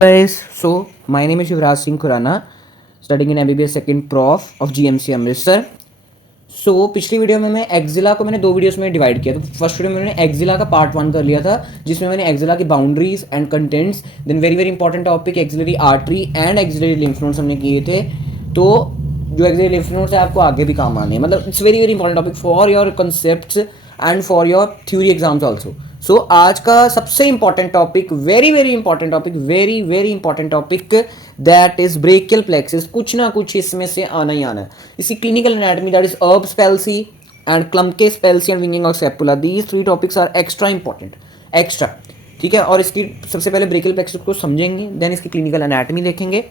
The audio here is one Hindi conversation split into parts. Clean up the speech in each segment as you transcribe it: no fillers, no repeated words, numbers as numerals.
Guys, so my name is Yuvraj Singh Khurana, studying in MBBS second prof of GMC Amritsar. सो पिछली वीडियो में मैं एक्जिला को मैंने दो वीडियोस में डिवाइड किया. तो फर्स्ट वीडियो में मैंने एक्जिला का पार्ट 1 कर लिया था, जिसमें मैंने एक्जिला की boundaries and contents, then very very important topic axillary artery and axillary lymph nodes हमने किए थे. तो जो एक्सिलरी लिम्फ नोड्स है आपको आगे भी काम आने हैं, मतलब it's very very important topic for your concepts and for your theory exams also. So आज का सबसे important topic, very very important topic, very very important topic, that is brachial plexus. कुछ ना कुछ इसमें से आना ही आना है. इसी clinical anatomy, that is Erb's palsy and Klumpke's palsy and winging of scapula. These three topics are extra important, extra. ठीक है, और इसकी सबसे पहले ब्रेकियल प्लेक्सिस को समझेंगे, देन इसकी क्लिनिकल एनाटॉमी देखेंगे,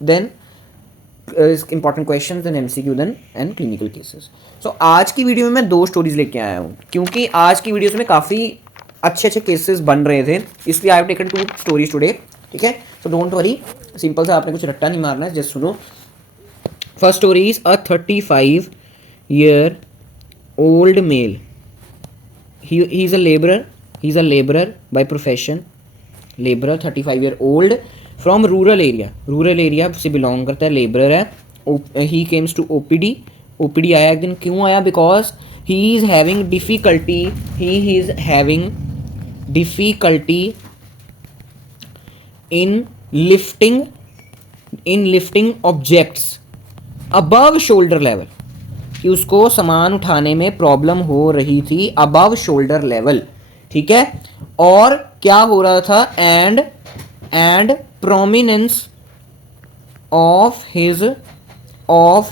then important question, then MCQ, then and clinical cases. So आज की वीडियो में मैं दो स्टोरीज लेके आया हूँ, क्योंकि आज की वीडियोस में काफ़ी अच्छे अच्छे केसेस बन रहे थे, इसलिए I have taken 2 stories today. ठीक है, सो डोंट वरी, सिंपल सा, आपने कुछ रट्टा नहीं मारना है, जस्ट सुनो. First story is a 35-year old male. He is a laborer. He's a laborer by profession. Laborer, 35-year old from rural area. Rural area से belong करता है, laborer है. He comes to OPD. OPD आया एक दिन. क्यों आया? Because he is having difficulty. He is having difficulty in lifting objects above shoulder level. कि उसको सामान उठाने में प्रॉब्लम हो रही थी अबव शोल्डर लेवल. ठीक है, और क्या हो रहा था? And prominence of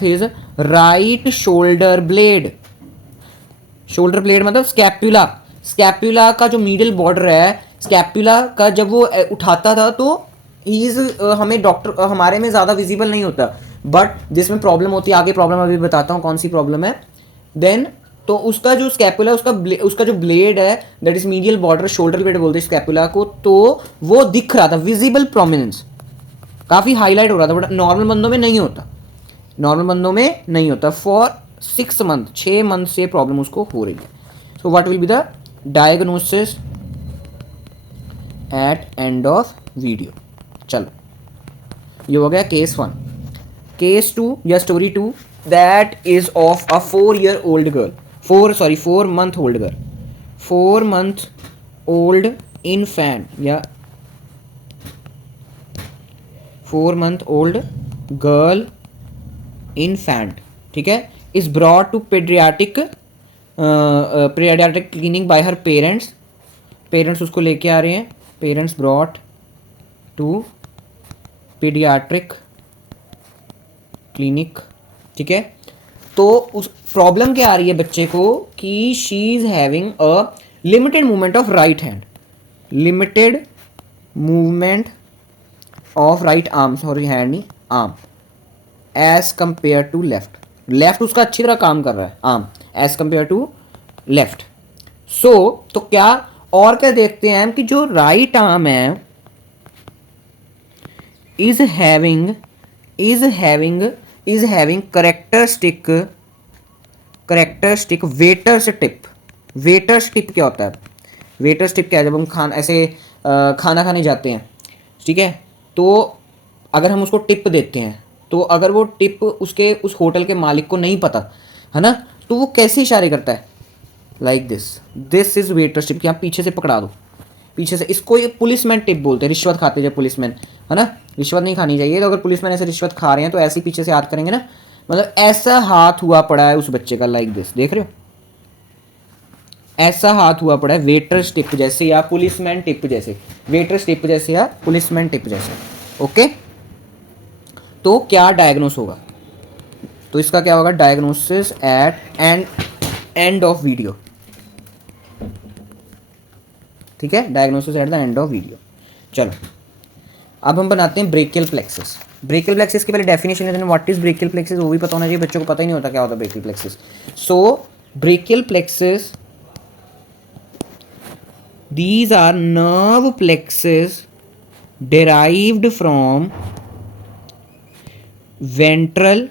his right shoulder blade. Shoulder blade मतलब स्कैपुला. स्कैपुला का जो मिडिल बॉर्डर है, स्कैपुला का जब वो उठाता था तो हमें डॉक्टर, हमारे में ज़्यादा विजिबल नहीं होता, बट जिसमें प्रॉब्लम होती है, आगे प्रॉब्लम अभी बताता हूँ कौन सी प्रॉब्लम है. देन तो उसका जो स्कैपुला, उसका जो ब्लेड है, that is medial border, shoulder blade बोलते हैं स्कैपुला को, तो वो दिख रहा था, विजिबल प्रोमिनेंस, काफ़ी हाईलाइट हो रहा था. बट नॉर्मल बंदों में नहीं होता, नॉर्मल बंदों में नहीं होता. फॉर 6 मंथ, 6 मंथ से प्रॉब्लम उसको हो रही है. So what will be the diagnosis at end of video. चलो, ये हो गया केस 1. केस 2 या story 2, that is of a 4-year-old girl, 4 month old girl, 4 month old infant या 4 month old गर्ल infant. ठीक है, is brought to paediatric clinic by her parents. Parents उसको लेके आ रहे हैं, parents brought to paediatric clinic. ठीक है, तो उस प्रॉब्लम क्या आ रही है बच्चे को कि she is having a limited movement of right hand, limited movement of right arm, sorry hand नहीं, arm, as compare to left. Left उसका अच्छी तरह काम कर रहा है, arm, as compare to left. So तो क्या और क्या देखते हैं हम कि जो राइट आर्म है is having characteristic waiter's tip. Waiter's tip क्या होता है? वेटर्स टिप क्या है? जब हम खाना खाने जाते हैं, ठीक है, तो अगर हम उसको टिप देते हैं, तो अगर वो टिप उस होटल के मालिक को नहीं पता है ना, तो वो कैसे इशारे करता है? Like this is waiters tip, कि आप पीछे से पकड़ा दो, पीछे से. इसको ये पुलिसमैन टिप बोलते हैं. रिश्वत खाते हैं जब पुलिसमैन, है ना, रिश्वत नहीं खानी चाहिए, तो अगर पुलिसमैन ऐसे रिश्वत खा रहे हैं तो ऐसे ही पीछे से हाथ करेंगे ना, मतलब ऐसा हाथ हुआ पड़ा है उस बच्चे का, लाइक दिस, देख रहे हो, ऐसा हाथ हुआ पड़ा है, वेटर्स टिप जैसे या पुलिसमैन टिप जैसे, वेटर्स टिप जैसे या पुलिसमैन टिप जैसे. ओके, तो क्या डायग्नोस होगा? तो इसका क्या होगा? Diagnosis at end of video. ठीक है, diagnosis at the end of video. चलो, अब हम बनाते हैं ब्रेकियल प्लेक्सिस. ब्रेकियल प्लेक्सिस की पहले डेफिनेशन लेते हैं. व्हाट इज ब्रेकियल प्लेक्सिस, वो भी पता होना चाहिए, बच्चों को पता ही नहीं होता क्या होता है brachial plexus. So brachial plexus, these are nerve plexus derived from ventral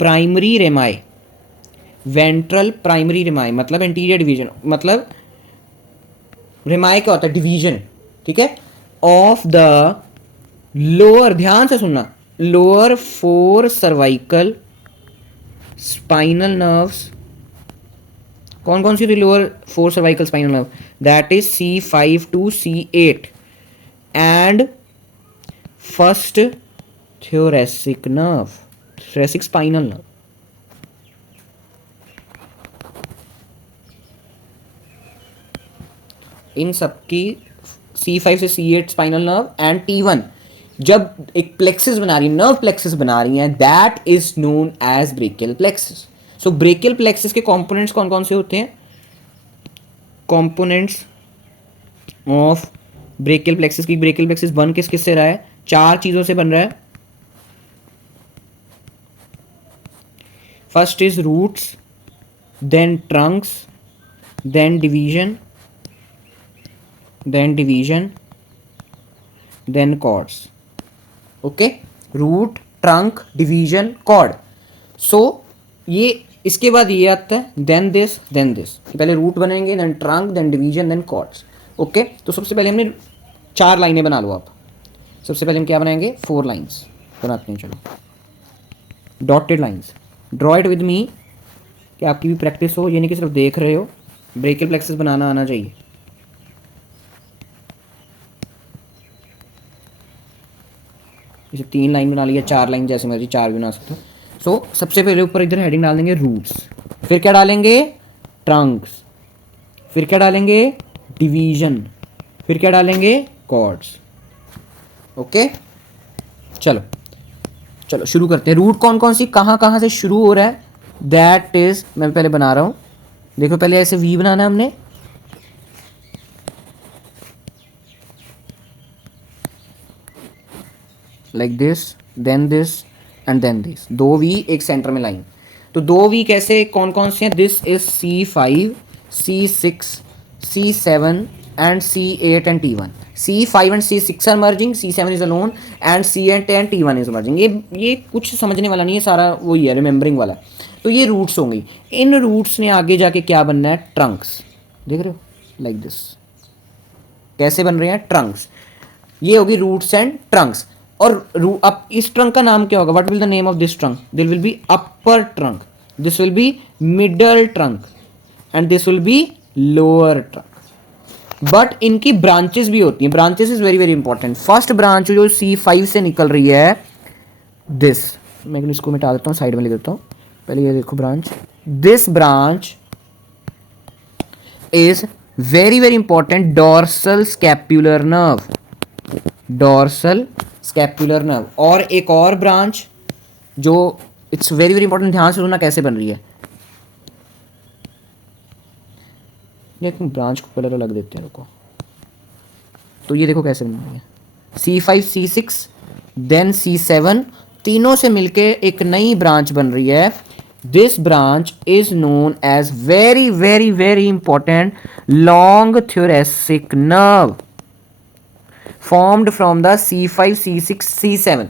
primary rami. Ventral primary rami मतलब एंटीरियर डिवीजन, मतलब रिमाई क्या होता है? डिवीजन. ठीक है, ऑफ द लोअर, ध्यान से सुनना, लोअर 4 सर्वाइकल स्पाइनल नर्व्स, कौन कौन सी थी lower 4 cervical spinal nerve? That is C5 to C8 and first thoracic nerve, thoracic spinal nerve. इन सबकी C5 से C8 spinal nerve and T1 जब एक प्लेक्सिस बना रही है, नर्व प्लेक्सिस बना रही है, that is known as brachial plexus. So brachial plexus के कंपोनेंट्स कौन कौन से होते हैं? कंपोनेंट्स ऑफ ब्रेकियल प्लेक्सिस की, ब्रेकियल प्लेक्सिस बन किस किस से रहा है? 4 चीजों से बन रहा है। First is roots, then trunks, then division, then cords. Okay, root, trunk, division, cord. So ये इसके बाद ये आता है देन दिस, देन दिस। पहले रूट बनेंगे, then trunk, then division, then cords. Okay, तो सबसे पहले हमने 4 लाइनें बना लो आप। सबसे पहले हम क्या बनाएंगे? 4 लाइन्स बनाते हैं। चलो, dotted lines, draw it with me, कि आपकी भी प्रैक्टिस हो, ये नहीं कि सिर्फ देख रहे हो, ब्रेकियल प्लेक्सिस बनाना आना चाहिए। जैसे 3 लाइन बना लिया, 4 लाइन, जैसे मर्जी 4 भी बना सकते हो। सो सबसे पहले ऊपर इधर हेडिंग डाल देंगे रूट्स, फिर क्या डालेंगे? ट्रंक्स, फिर क्या डालेंगे? डिवीजन, फिर क्या डालेंगे? कॉर्ड्स। ओके, चलो चलो शुरू करते हैं। रूट कौन कौन सी कहाँ कहाँ से शुरू हो रहा है? दैट इज, मैं पहले बना रहा हूँ, देखो पहले ऐसे वी बनाना है हमने, like this, then this and then this, 2 V एक सेंटर में लाइन। तो 2 वी कैसे, कौन कौन से हैं? This is C5, C6, C7 and C8 and T1। C5 and C6 are merging, C7 is alone and C8 and T1 is merging. ये कुछ समझने वाला नहीं है, सारा वही है, रिमेंबरिंग वाला। तो ये रूट्स होंगी। इन रूट्स ने आगे जाके क्या बनना है? ट्रंक्स। देख रहे हो, लाइक दिस कैसे बन रहे हैं? ट्रंक्स। ये होगी रूट्स एंड ट्रंक्स। और अब इस ट्रंक का नाम क्या होगा? What will the name of this trunk? This will be upper trunk, this will be middle trunk and this will be lower trunk. But इनकी ब्रांचेस भी होती हैं। Branches is very very important. First branch जो C5 से निकल रही है, दिस, मैं इसको मिटा देता हूँ, साइड में ले देता हूँ। पहले ये देखो branch, this branch is very very important, dorsal scapular nerve, dorsal scapular nerve. और एक और ब्रांच जो इट्स वेरी वेरी इंपॉर्टेंट, ध्यान से सुनना कैसे बन रही है। ब्रांच को कलर अलग देते हैं, रुको। तो ये देखो कैसे बन रही है, C5, C6 देन C7, तीनों से मिलके एक नई ब्रांच बन रही है। This branch is known as very very very important long thoracic nerve, formed from the C5, C6, C7।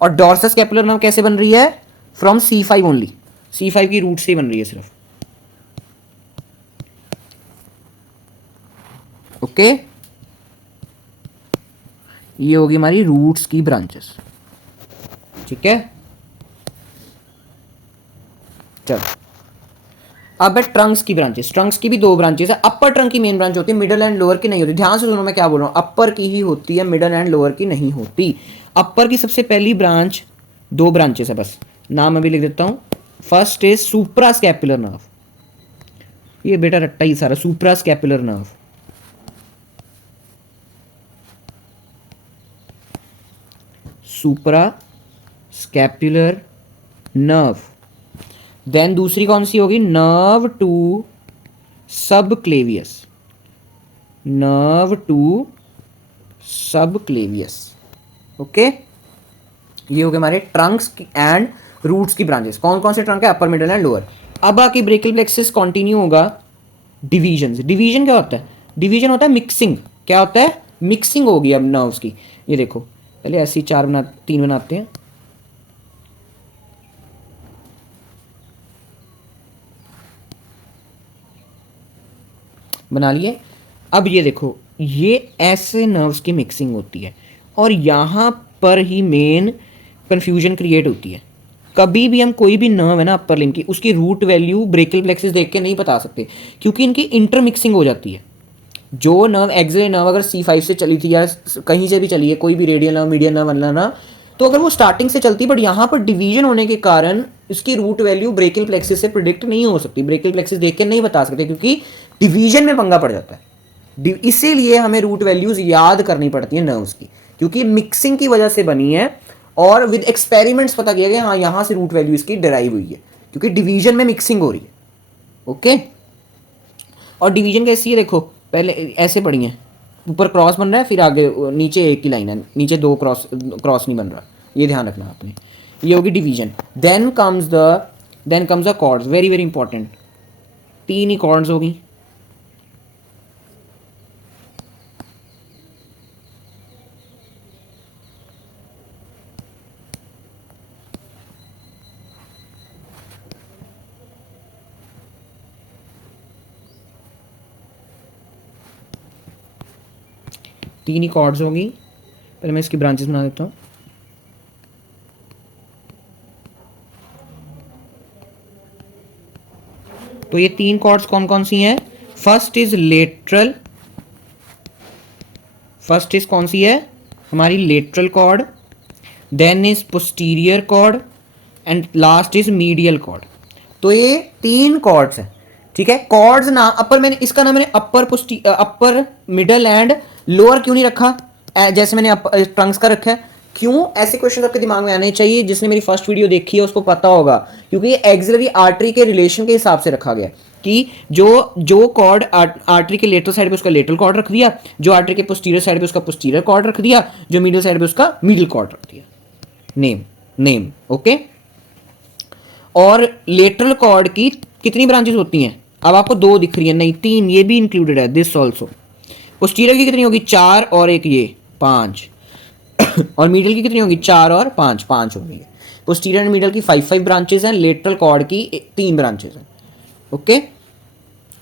और डॉर्सल स्कैपुलर नर्व कैसे बन रही है? फ्रॉम C5 ओनली, C5 की रूट से बन रही है सिर्फ। ओके, ये होगी हमारी रूट्स की ब्रांचेस। ठीक है, चलो अब है ट्रंक्स की ब्रांचेस। ट्रंक्स की भी 2 ब्रांचेस है। अपर ट्रंक की मेन ब्रांच होती है, मिडल एंड लोअर की नहीं होती। ध्यान से सुनो मैं क्या बोल रहा हूँ, अपर की ही होती है, मिडल एंड लोअर की नहीं होती। अपर की सबसे पहली ब्रांच, 2 ब्रांचेस है बस, नाम मैं भी लिख देता हूँ। First is suprascapular nerve, ये बेटा रट्टा ही सारा, सुप्रा स्कैपुलर नर्व। सुप्रा स्कैपुलर नर्व। देन दूसरी कौन सी होगी? नर्व टू सब क्लेवियस, नर्व टू सब क्लेवियस। ओके, ये हो गए हमारे ट्रंक्स एंड रूट्स की ब्रांचेस। कौन कौन से ट्रंक है? अपर, मिडल एंड लोअर। अब आके ब्रेकियल प्लेक्सिस कंटिन्यू होगा डिवीजन से। डिवीजन क्या होता है? डिवीजन होता है मिक्सिंग। क्या होता है? मिक्सिंग होगी अब नर्व्स की। ये देखो, पहले ऐसी 3 बनाते हैं। बना लिए। अब ये देखो, ये ऐसे नर्व्स की मिक्सिंग होती है और यहाँ पर ही मेन कन्फ्यूजन क्रिएट होती है। कभी भी हम कोई भी नर्व है ना अपर लिम्ब की, उसकी रूट वैल्यू ब्रेकियल प्लेक्सिस देख के नहीं बता सकते, क्योंकि इनकी इंटरमिक्सिंग हो जाती है। जो नर्व एक्सिलरी नर्व अगर C5 से चली थी या कहीं से भी चली है, कोई भी radial nerve, medial nerve, ulnar nerve, तो अगर वो स्टार्टिंग से चलती, बट यहाँ पर डिवीजन होने के कारण इसकी रूट वैल्यू ब्रेकियल प्लेक्सिस से प्रिडिक्ट नहीं हो सकती, ब्रेकियल प्लेक्सिस देख के नहीं बता सकते, क्योंकि डिवीजन में पंगा पड़ जाता है। इसीलिए हमें रूट वैल्यूज याद करनी पड़ती है नर्व्स की, क्योंकि मिक्सिंग की वजह से बनी है और विद एक्सपेरिमेंट्स पता किया गया हाँ यहाँ से रूट वैल्यू इसकी डिराइव हुई है, क्योंकि डिवीजन में मिक्सिंग हो रही है। ओके, और डिवीजन कैसी है देखो, पहले ऐसे पढ़ी है, ऊपर क्रॉस बन रहा है, फिर आगे नीचे एक ही लाइन है, नीचे दो क्रॉस क्रॉस नहीं बन रहा, ये ध्यान रखना आपने। ये होगी division. Then comes the cords, very very important. 3 ही कॉर्ड्स होगी। तीन ही कॉर्ड्स होगी। पहले मैं इसकी ब्रांचेस बना देता हूँ। तो ये 3 कॉर्ड्स कौन कौन सी हैं? First is lateral, first is कौन सी है? हमारी lateral cord, then is posterior cord and last is medial cord. तो ये 3 कॉर्ड्स हैं, ठीक है। कॉर्ड्स ना अपर, मैंने इसका नाम मैंने अपर मिडल एंड लोअर क्यों नहीं रखा जैसे मैंने ट्रंक्स का रखा है? क्यों? ऐसे क्वेश्चन आपके दिमाग में आने चाहिए, जिसने मेरी फर्स्ट वीडियो देखी है उसको पता होगा, क्योंकि ये एक्सिलरी आर्टरी के रिलेशन के हिसाब से रखा गया कि जो कॉर्ड आर्टरी के लेटरल साइड पे उसका लेटरल कॉर्ड रख दिया, जो आर्टरी के पोस्टीरियर साइड पे उसका पोस्टीरियर कॉर्ड रख दिया, जो मिडिल साइड पे उसका मिडिल कॉर्ड रख दिया। Name okay. और लेटरल कॉर्ड की कितनी ब्रांचेस होती हैं? अब आपको 2 दिख रही है, नहीं 3, ये भी इंक्लूडेड है, दिस ऑल्सो। पोस्टीरियर की कितनी होगी? 4 और एक ये 5। और मिडिल की कितनी होगी? 4 और 5, 5 होगी। पोस्टीरियर एंड मिडिल की 5 ब्रांचेस हैं, लेटरल कॉर्ड की 3 ब्रांचेस हैं। ओके,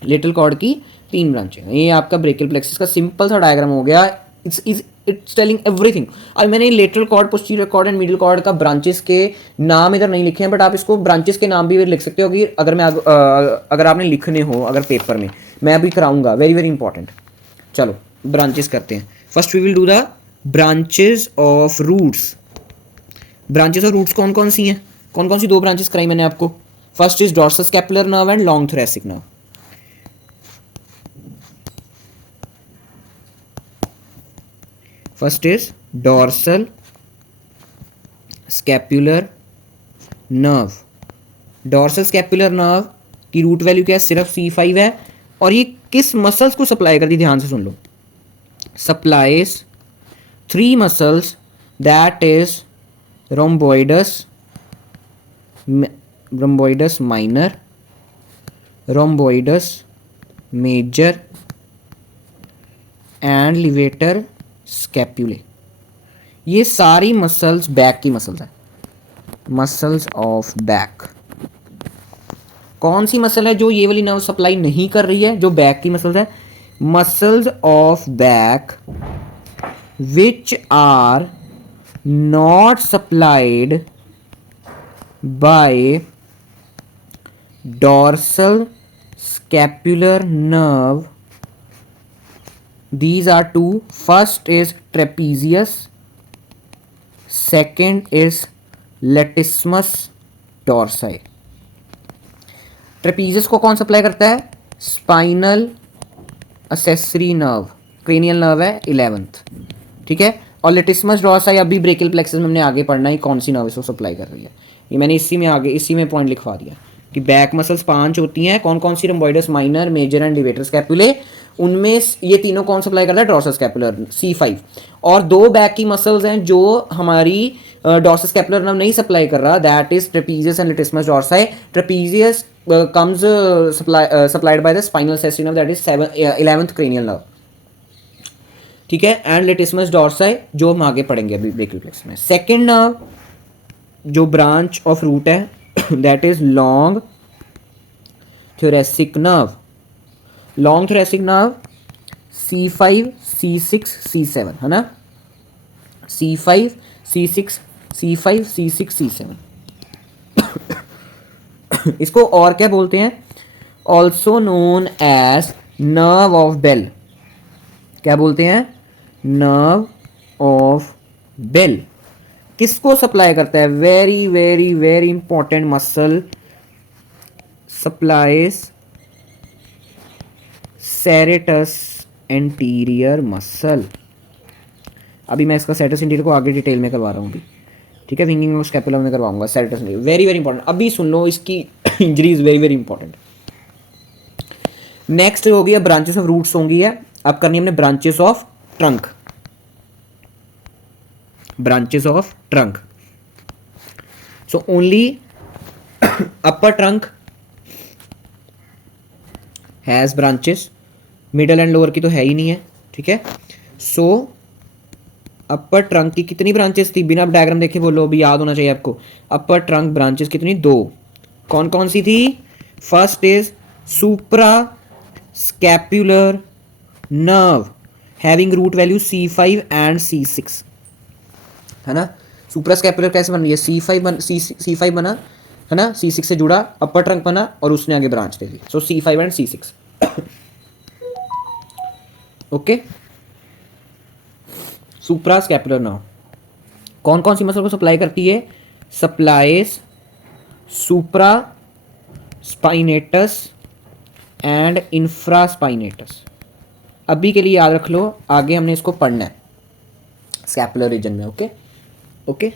लेटरल कॉर्ड की 3 ब्रांचेस हैं। ये आपका ब्रेकियल प्लेक्सिस का सिंपल सा डायग्राम हो गया। It's telling everything. अब मैंने lateral cord, posterior cord and middle cord का ब्रांचेस के नाम इधर नहीं लिखे हैं, बट आप इसको ब्रांचेस के नाम भी लिख सकते हो कि अगर मैं अगर आपने लिखने हो अगर पेपर में, मैं अभी कराऊंगा, वेरी वेरी इंपॉर्टेंट। चलो ब्रांचेस करते हैं। First we will do the branches of roots. Branches of roots कौन कौन सी हैं? कौन कौन सी 2 ब्रांचेस कराई मैंने आपको? First is dorsal scapular nerve and long thoracic nerve. First is dorsal scapular nerve. Dorsal scapular nerve की रूट वैल्यू क्या है? सिर्फ C5 है। और ये किस मसल्स को सप्लाई करती? ध्यान से सुन लो। Supplies 3 muscles, that is rhomboidus minor, rhomboidus major and levator scapulae। ये सारी मसल्स बैक की मसल्स हैं, मसल्स ऑफ बैक। कौन सी मसल है जो ये वाली नर्व सप्लाई नहीं कर रही है, जो बैक की मसल्स है? Muscles of back which are not supplied by dorsal scapular nerve. These are 2. First is trapezius, second is latissimus dorsi. Trapezius को कौन सप्लाई करता है? Spinal accessory nerve, cranial nerve है 11th, ठीक है। और लेटिस्मस डॉर्साई अभी ब्रेकियल प्लेक्सस में हमने आगे पढ़ना है कौन सी नर्व इसको सप्लाई कर रही है। ये मैंने इसी में पॉइंट लिखवा दिया कि बैक मसल्स 5 होती हैं। कौन कौन सी? Rhomboideus minor, major and levator scapulae. उनमें ये तीनों कौन सप्लाई करता है? Dorsal scapular C5। और 2 बैक की मसल्स हैं जो हमारी डॉर्सल स्कैपुलर नर्व नहीं सप्लाई कर रहा, that is trapezius and latissimus dorsi. Trapezius comes supplied by the spinal accessory nerve, that is 11th cranial nerve, ठीक है। एंड लेटिस्मस डॉर्साई जो हम आगे पढ़ेंगे अभी ब्रेकियल प्लेक्स में। सेकेंड नर्व जो ब्रांच ऑफ रूट है that is long thoracic nerve. Long thoracic nerve C5, C6, C7 है ना। C5, C6 C5 C6 C7। इसको और क्या बोलते हैं? Also known as nerve of Bell. क्या बोलते हैं? Nerve of Bell. किसको सप्लाई करता है? Very very very important muscle, supplies serratus anterior muscle. अभी मैं इसका सेरेटस एंटीरियर को आगे डिटेल में करवा रहा हूँ अभी, ठीक है? विंगिंग और स्कैपुला में करवाऊंगा serratus anterior. Very very important, अभी सुन लो, इसकी injury is very very important. Next हो गया ब्रांचेस ऑफ रूट्स होंगी है। अब करनी हमने branches of trunk. Branches of trunk, so only upper trunk has branches, middle and lower की तो है ही नहीं है, ठीक है? सो अपर ट्रंक की कितनी ब्रांचेस थी? बिना डायग्राम देखे बोलो, अभी याद होना चाहिए आपको। अपर ट्रंक ब्रांचेस कितनी? 2। कौन कौन सी थी? First is suprascapular nerve having root value C5 and C6, है ना? सुप्रा स्कैपुलर कैसे बन रही है? C5 बना, है ना? C6 से जुड़ा, अपर ट्रंक बना और उसने आगे branch they the. So C5 and C6। Okay, supra scapular nerve कौन कौन सी मसल को सप्लाई करती है? Supplies supra spinatus and infraspinatus. अभी के लिए याद रख लो, आगे हमने इसको पढ़ना है स्कैपुलर रीजन में। ओके ओके,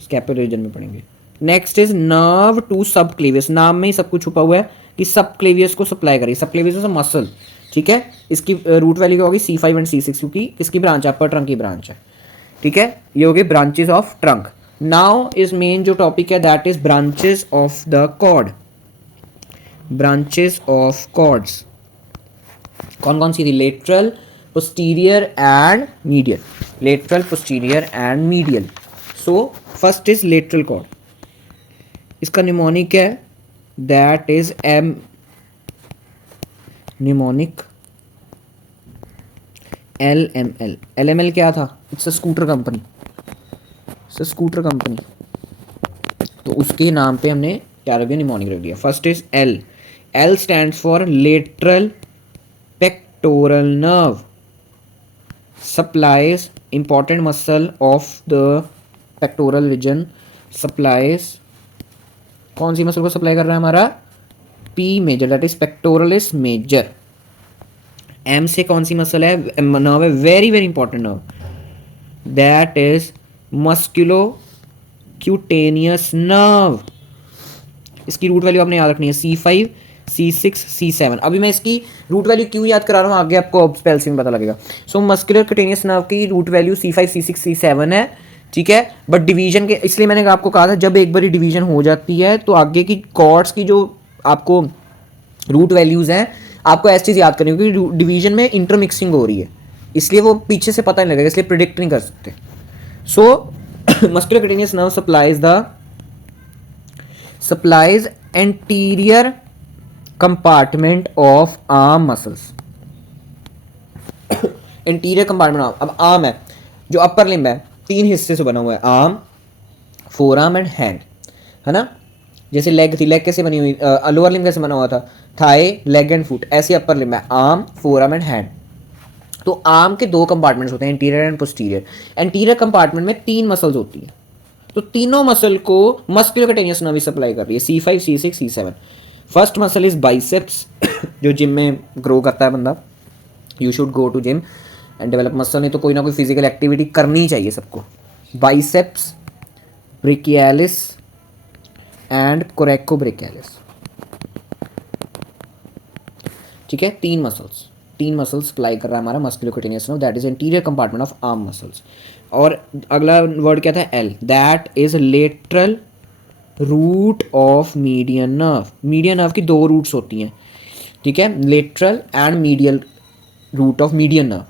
स्कैपुलर रीजन में पढ़ेंगे। नेक्स्ट इज नर्व टू सब क्लेवियस। नाम में ही सब कुछ छुपा हुआ है कि सब क्लेवियस को सप्लाई करेगी। सब क्लेवियस इज मसल, ठीक है? इसकी रूट वैल्यू क्या होगी? C5 एंड C6, क्योंकि किसकी ब्रांच है? अपर ट्रंक की ब्रांच है, ठीक है? ये हो गए branches of trunk. Now is main जो टॉपिक है that is branches of the cord. Branches of cords कौन कौन सी थी? Lateral, posterior and medial. Lateral, posterior and medial. So first is lateral cord. इसका निमोनिक है that is M mnemonic LML। LML क्या था? It's a scooter company, scooter company. तो उसके नाम पे हमने क्या रख दिया? निमोनिक रख दिया। First is L। L stands for lateral pectoral nerve, supplies important muscle of the pectoral region, supplies कौन सी मसल को सप्लाई कर रहा है हमारा? P major, that is pectoralis major. M से कौन सी मसल है? नर्व है, very very important nerve, that is musculocutaneous nerve. इसकी रूट वैल्यू आपने याद रखनी है C5 C6 C7। अभी मैं इसकी रूट वैल्यू क्यों याद करा रहा हूँ, आगे आपको स्पेल्स में पता लगेगा। सो मस्कुलर क्यूटेनियस नर्व की root value C5 C6 C7 है, ठीक है? बट डिवीजन के, इसलिए मैंने आपको कहा था जब एक बार डिवीजन हो जाती है तो आगे की कॉर्ड्स की जो आपको रूट वैल्यूज़ हैं आपको ऐसी चीज़ याद करनी होगी, क्योंकि डिवीजन में इंटरमिक्सिंग हो रही है, इसलिए वो पीछे से पता नहीं लगेगा, इसलिए प्रिडिक्ट नहीं कर सकते। So muscular cutaneous nerve supplies anterior compartment of arm muscles. Anterior compartment of, अब आर्म है जो अपर लिम्ब है, 3 हिस्से से बना हुआ है, arm, forearm and hand, है ना? जैसे लेग थी, लेग कैसे बनी हुई? लोअर लिम्ब कैसे बना हुआ था? Thigh, leg and foot. ऐसे अपर लिम्ब है, arm, forearm and hand. तो आर्म के 2 कंपार्टमेंट्स होते हैं, interior and posterior. Anterior compartment में 3 मसल्स होती हैं, तो तीनों मसल को मस्कुलर क्यूटेनियस नर्व सप्लाई कर रही है, C5 C6 C7। First muscle is biceps, जो जिम में ग्रो करता है बंदा। You should go to gym and develop muscle, नहीं तो कोई ना कोई फिजिकल एक्टिविटी करनी चाहिए सबको। बाइसेप्स, ब्रेकियालिस एंड कोरेकोब्रेकियालिस, ठीक है? 3 मसल्स सप्लाई कर रहा है हमारा muscular cutaneous nerve, that is interior compartment of arm muscles. और अगला वर्ड क्या था? L, that is lateral root of median nerve. Median nerve की 2 रूट्स होती हैं, ठीक है? Lateral and medial root of median nerve,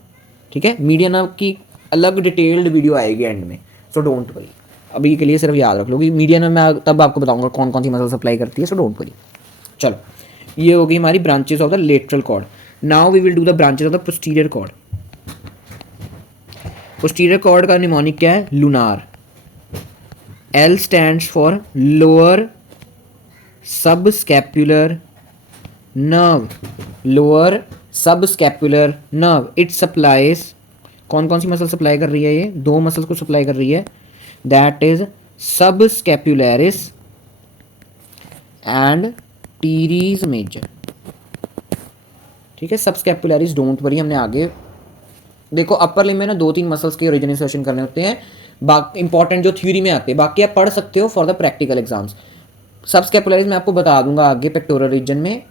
ठीक है? मीडियन नर्व की अलग डिटेल्ड वीडियो आएगी एंड में, सो डोंट वरी। अभी के लिए सिर्फ याद रख लो कि मीडियन नर्व में तब आपको बताऊंगा कौन कौन सी मसल सप्लाई करती है, सो डोंट वरी। चलो, ये हो गई हमारी branches of the lateral cord. Now we will do the branches of the posterior cord. Posterior cord का निमोनिक क्या है? Lunar. L stands for lower subscapular nerve, lower subscapular nerve. It supplies, कौन कौन सी मसल सप्लाई कर रही है? ये दो मसल्स को सप्लाई कर रही है, that is subscapularis and teres major. ठीक है, सबस्कैपुलरिस डोंट वरी, हमने आगे देखो अपर लिम्ब में ना 2-3 मसल्स के ओरिजिनेशन करने होते हैं, बाकी इंपॉर्टेंट जो थ्योरी में आते हैं, बाकी आप पढ़ सकते हो for the practical exams. Subscapularis मैं आपको बता दूंगा आगे पेक्टोरल रीजन में,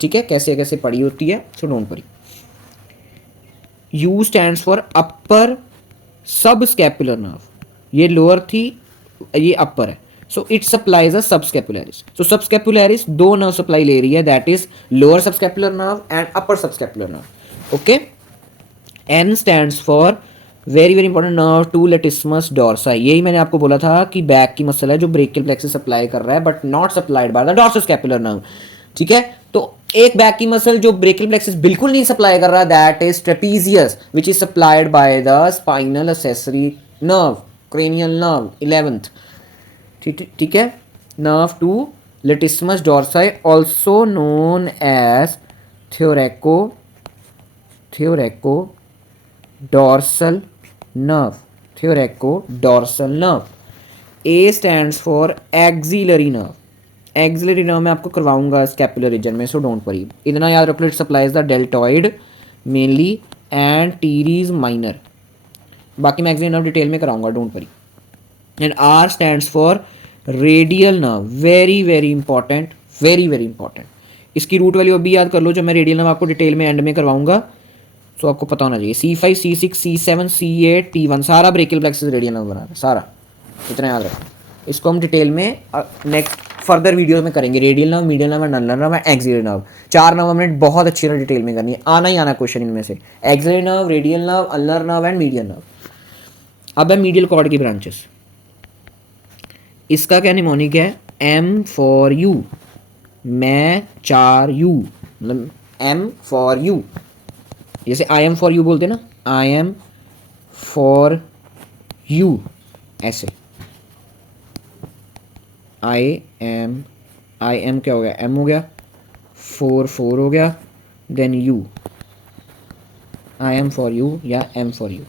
ठीक है, कैसे कैसे पढ़ी होती है, so don't worry. U stands for upper subscapular nerve, ये लोअर थी, ये अपर है, so it supplies a subscapularis. So subscapularis दो नर्व सप्लाई ले रही है, that is lower subscapular nerve and upper subscapular nerve. Okay, N stands for very very important nerve to latissimus dorsi, यही मैंने आपको बोला था कि बैक की मसल है जो ब्रेकियल प्लेक्सस सप्लाई कर रहा है but not supplied by the dorsoscapular nerve. ठीक है, तो एक बैक की मसल जो ब्रेकियल प्लेक्सस बिल्कुल नहीं सप्लाई कर रहा, that is trapezius which is supplied by the spinal accessory nerve, cranial nerve 11th। ठीक है, nerve to latissimus dorsi also known as thoraco dorsal nerve, dorsal nerve. A stands for axillary nerve, axillary nerve मैं आपको करवाऊंगा स्कैपुलर रीजन में, सो डोंट वरी, इतना याद रखो, it supplies the deltoid mainly and teres minor, बाकी मैं एक्सिलरी नर्व डिटेल में कराऊंगा, don't worry. And R stands for radial nerve, very very important, very very important, इसकी रूट वैल्यू अभी याद कर लो, जब मैं रेडियल नर्व आपको डिटेल में एंड में करवाऊंगा, तो आपको पता होना चाहिए। C5 C6 C7 C8 T1 सारा ब्रेकियल प्लेक्सस रेडियल नर्व बना है, सारा, इतना याद रखो। इसको हम डिटेल में नेक्स्ट फर्दर वीडियो में करेंगे, radial nerve, medial nerve and ulnar nerve and axillary nerve, 4 nerve हमने बहुत अच्छी तरह डिटेल में करनी है, आना ही आना क्वेश्चन इनमें से, axillary nerve, radial nerve, ulnar nerve and medial nerve. अब है मीडियल कॉर्ड की ब्रांचेस, इसका क्या निमोनिक है? M फॉर यू, मैं 4 U, मतलब M फॉर यू, जैसे आई एम फॉर यू बोलते ना, आई एम फॉर यू, ऐसे आई एम क्या हो गया? एम हो गया, 4 हो गया, then U, I M for U या M for U.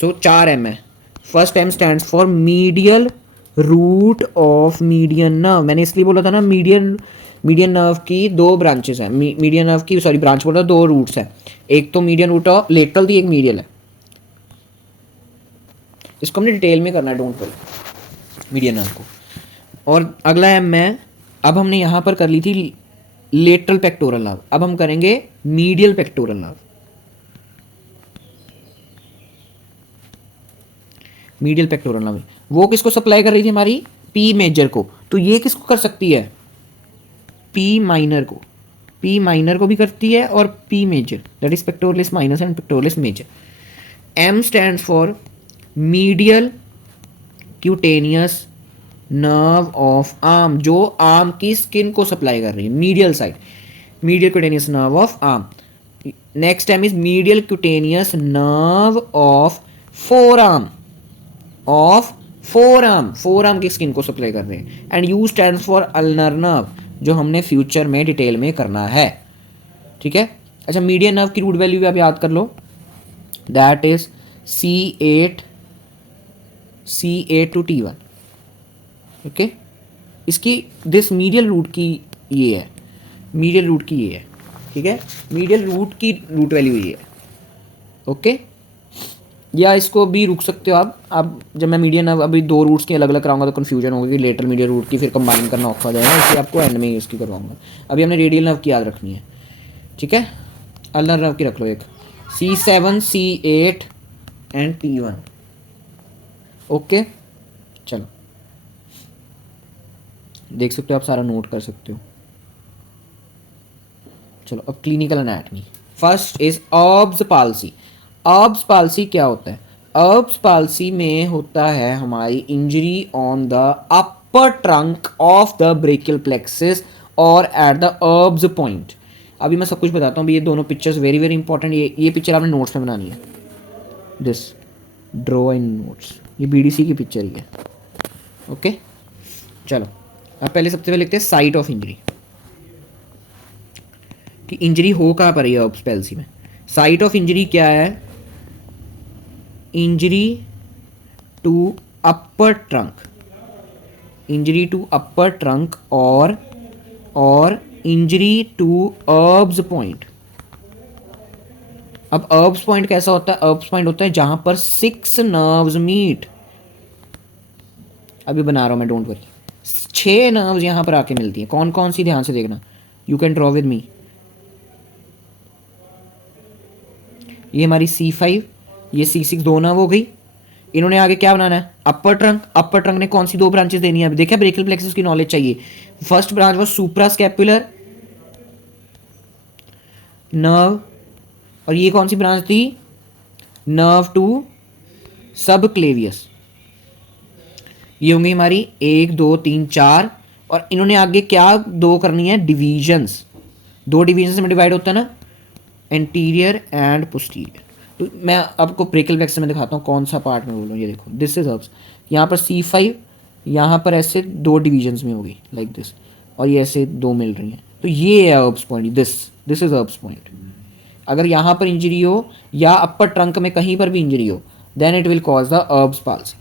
So 4 M है। First M stands for medial root of median nerve, मैंने इसलिए बोला था ना, मीडियन नर्व की 2 ब्रांचेस हैं, मीडियन नर्व की, सॉरी ब्रांच बोला, 2 रूट्स हैं, एक तो मीडियन रूट ऑफ लेटरल थी, एक मीडियल है, इसको हमने डिटेल में करना है, डोंट वरी, मीडियन नर्व को। और अगला M है, अब हमने यहाँ पर कर ली थी लेटरल पेक्टोरल नर्व, अब हम करेंगे medial pectoral nerve. Medial pectoral nerve वो किसको सप्लाई कर रही थी? हमारी P मेजर को, तो ये किसको कर सकती है? P माइनर को, P माइनर को भी करती है और P major, that is pectoralis minus and pectoralis major. M stands for medial cutaneous nerve of arm, जो आर्म की स्किन को सप्लाई कर रही है, medial side, medial cutaneous nerve of arm. Next time is medial cutaneous nerve of forearm, forearm की स्किन को सप्लाई कर रहे हैं। And U stands for ulnar nerve, जो हमने फ्यूचर में डिटेल में करना है। ठीक है, अच्छा, मीडियन नर्व की रूट वैल्यू भी आप याद कर लो, that is C8 to T1। Okay, इसकी दिस मीडियल रूट की ये है, मीडियल रूट की ये है, ठीक है, मीडियल रूट की रूट वैल्यू ये है। ओके, या इसको भी रुक सकते हो आप, अब जब मैं मीडियन अभी 2 रूट्स की अलग अलग कराऊंगा तो कन्फ्यूजन होगा कि लेटरल मीडियल रूट की फिर कंबाइन करना औखा हो जाएगा, इसलिए आपको एंड में इसकी करवाऊंगा। अभी हमने रेडियल नर्व की याद रखनी है, ठीक है, अल्नर नर्व की रख लो एक, C7 C8 and T1। Okay, चलो देख सकते हो आप, सारा नोट कर सकते हो। चलो अब clinical anatomy, first is Erb's palsy. Erb's palsy क्या होता है? ऑब्स पाल्सी में होता है हमारी injury on the upper trunk of the brachial plexus और एट द ऑब्स पॉइंट। अभी मैं सब कुछ बताता हूँ, ये दोनों पिक्चर्स वेरी वेरी इंपॉर्टेंट, ये पिक्चर आपने नोट्स में बनानी है। दिस, ड्रॉ इन नोट्स, ये बीडीसी की पिक्चर ही है। ओके चलो, अब पहले सबसे पहले लिखते हैं साइट ऑफ इंजरी, कि इंजरी हो कहाँ पर है ऑब्स पैल्सी में। साइट ऑफ इंजरी क्या है? Injury to upper trunk, injury to upper trunk और इंजरी टू अर्ब्स पॉइंट। अब अर्ब्स पॉइंट कैसा होता है? अर्ब्स पॉइंट होता है जहां पर 6 नर्व्स मीट। अभी बना रहा हूं मैं, डोंट वरी। 6 नर्व्स यहां पर आके मिलती हैं। कौन कौन सी? ध्यान से देखना, you can draw with me. ये हमारी C5, ये C6 दो नर्व हो गई। इन्होंने आगे क्या बनाना है? अपर ट्रंक। अपर ट्रंक ने कौन सी दो ब्रांचेस देनी है? अभी देखा, ब्रेकियल प्लेक्सस की नॉलेज चाहिए। फर्स्ट ब्रांच वो सुप्रास्कैपुलर नर्व, और ये कौन सी ब्रांच थी? नर्व टू सब क्लेवियस। ये होंगी हमारी 1 2 3 4। और इन्होंने आगे क्या दो करनी है? डिवीजन्स। दो डिवीजन में डिवाइड होता है ना, एंटीरियर एंड पोस्टीरियर। तो मैं आपको ब्रेकियल प्लेक्सस में दिखाता हूँ कौन सा पार्ट में बोल रहा हूँ। ये देखो, दिस इज हर्ब्स। यहाँ पर C5, यहाँ पर ऐसे दो डिवीजन्स में होगी लाइक दिस, और ये ऐसे दो मिल रही हैं, तो ये है herbs point. This is Erb's point. अगर यहाँ पर इंजरी हो या अपर ट्रंक में कहीं पर भी इंजरी हो, then it will cause the Erb's palsy.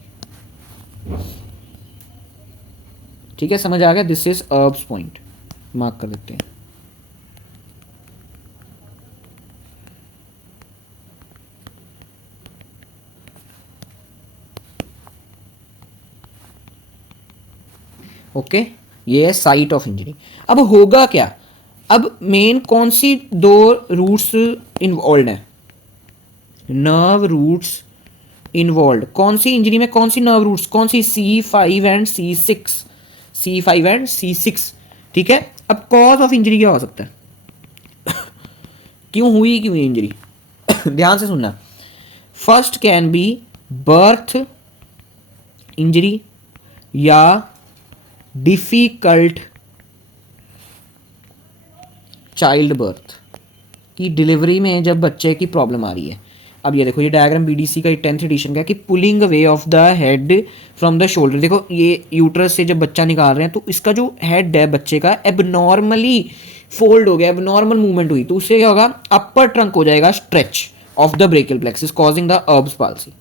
ठीक है, समझ आ गया? This is Erb's point, mark कर देते हैं। ओके, ये है साइट ऑफ इंजरी। अब होगा क्या? अब मेन कौन सी दो रूट्स इन्वॉल्व हैं? Nerve roots involve. कौन सी इंजरी में कौन सी नर्व रूट्स? कौन सी? C5 and C6, C5 and C6। ठीक है, अब कॉज ऑफ इंजरी क्या हो सकता है? क्यों हुई इंजरी? ध्यान से सुनना। First can be birth injury या डिफिकल्ट चाइल्ड बर्थ, की डिलीवरी में जब बच्चे की प्रॉब्लम आ रही है। अब ये देखो, ये डायग्राम बीडीसी का 10th एडिशन का है कि pulling away of the head from the shoulder. देखो, ये यूट्रस से जब बच्चा निकाल रहे हैं तो इसका जो हेड है बच्चे का एबनॉर्मली फोल्ड हो गया, एबनॉर्मल मूवमेंट हुई, तो उससे क्या होगा? अपर ट्रंक हो जाएगा stretch of the brachial plexus, causing the Erb's palsy.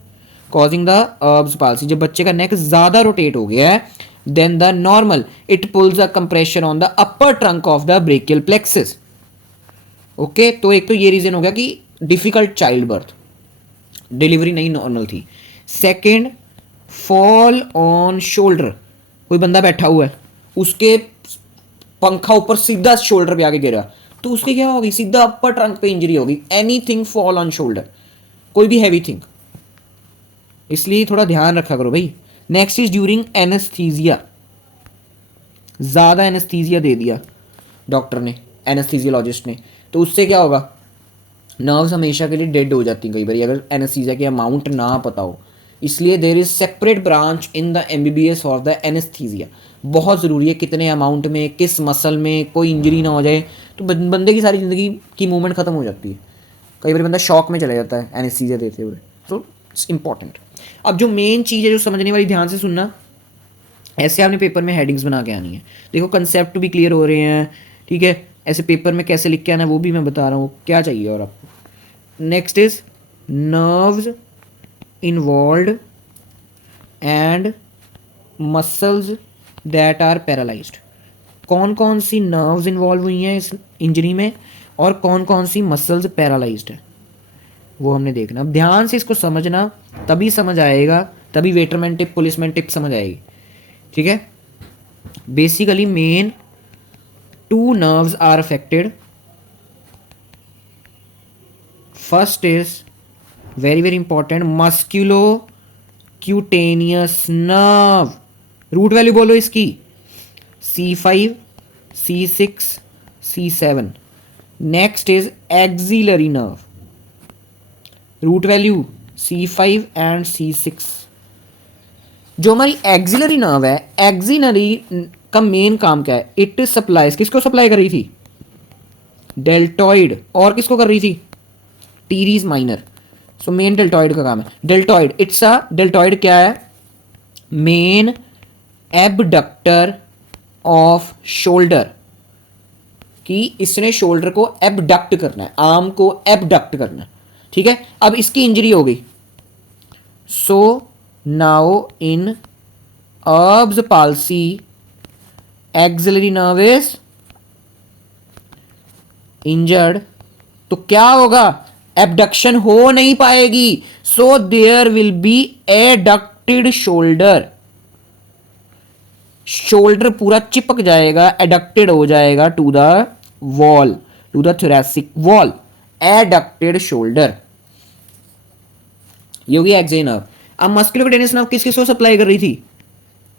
Causing the Erb's palsy. जब बच्चे का नेक ज्यादा रोटेट हो गया है then the normal, it pulls a compression on the upper trunk of the brachial plexus. Okay, तो एक तो ये रीजन हो गया कि डिफिकल्ट चाइल्ड बर्थ, डिलीवरी नहीं नॉर्मल थी। Second, fall on shoulder. कोई बंदा बैठा हुआ है, उसके पंखा ऊपर सीधा शोल्डर पे आके गिरा, तो उसके क्या होगी? सीधा अपर ट्रंक पे इंजरी होगी। एनीथिंग फॉल ऑन शोल्डर, कोई भी हैवी थिंग, इसलिए थोड़ा ध्यान रखा करो भाई। Next is during anaesthesia. ज़्यादा एनेस्थीजिया दे दिया डॉक्टर ने, एनेस्थीजियोलॉजिस्ट ने, तो उससे क्या होगा? नर्व्स हमेशा के लिए डेड हो जाती हैं कई बार अगर एनेस्थीसिया की अमाउंट ना पता हो। इसलिए there is separate branch in the MBBS for the anaesthesia. बहुत ज़रूरी है कितने अमाउंट में, किस मसल में, कोई इंजरी ना हो जाए तो बंदे की सारी ज़िंदगी की मूवमेंट ख़त्म हो जाती है। कई बार बंदा शॉक में चला जाता है एनेस्थीसिया देते हुए, तो इट्स इंपॉर्टेंट। अब जो मेन चीज़ है जो समझने वाली, ध्यान से सुनना, ऐसे आपने पेपर में हेडिंग्स बना के आनी है। देखो, कंसेप्ट भी क्लियर हो रहे हैं, ठीक है। ऐसे पेपर में कैसे लिख के आना है वो भी मैं बता रहा हूँ, क्या चाहिए और आपको। Next is nerves involve and muscles that are paralysed. कौन कौन सी नर्व्स इन्वॉल्व हुई हैं इस इंजरी में और कौन कौन सी मसल्स पैरालाइज्ड है, वो हमने देखना। अब ध्यान से इसको समझना, तभी समझ आएगा, तभी वेटरमैन टिप, पुलिसमैन टिप समझ आएगी। ठीक है, basically main 2 nerves are affected. First is very important, musculocutaneous nerve. Root value बोलो इसकी, C5, C6, C7. Next is axillary nerve, root value C5 and C6। जो हमारी एक्सिलरी नर्व है, एक्सिलरी का मेन काम क्या है? इट सप्लाइज, किसको सप्लाई कर रही थी? डेल्टॉइड। और किसको कर रही थी? Teres minor. So main deltoid का काम है। डेल्टॉइड, इट्स अ डेल्टॉइड क्या है? मेन एबडक्टर ऑफ शोल्डर, कि इसने शोल्डर को एबडक्ट करना है, आर्म को एबडक्ट करना है, ठीक है। अब इसकी इंजरी हो गई, so now in Erb's palsy axillary nerve is injured, तो क्या होगा? एबडक्शन हो नहीं पाएगी, so there will be adducted shoulder, shoulder पूरा चिपक जाएगा, एडक्टेड हो जाएगा to the wall, to the thoracic wall, adducted shoulder. ये होगी एक्सिलरी नर्व। अब मस्कुलोक्यूटेनियस नर्व किस किस को सप्लाई कर रही थी?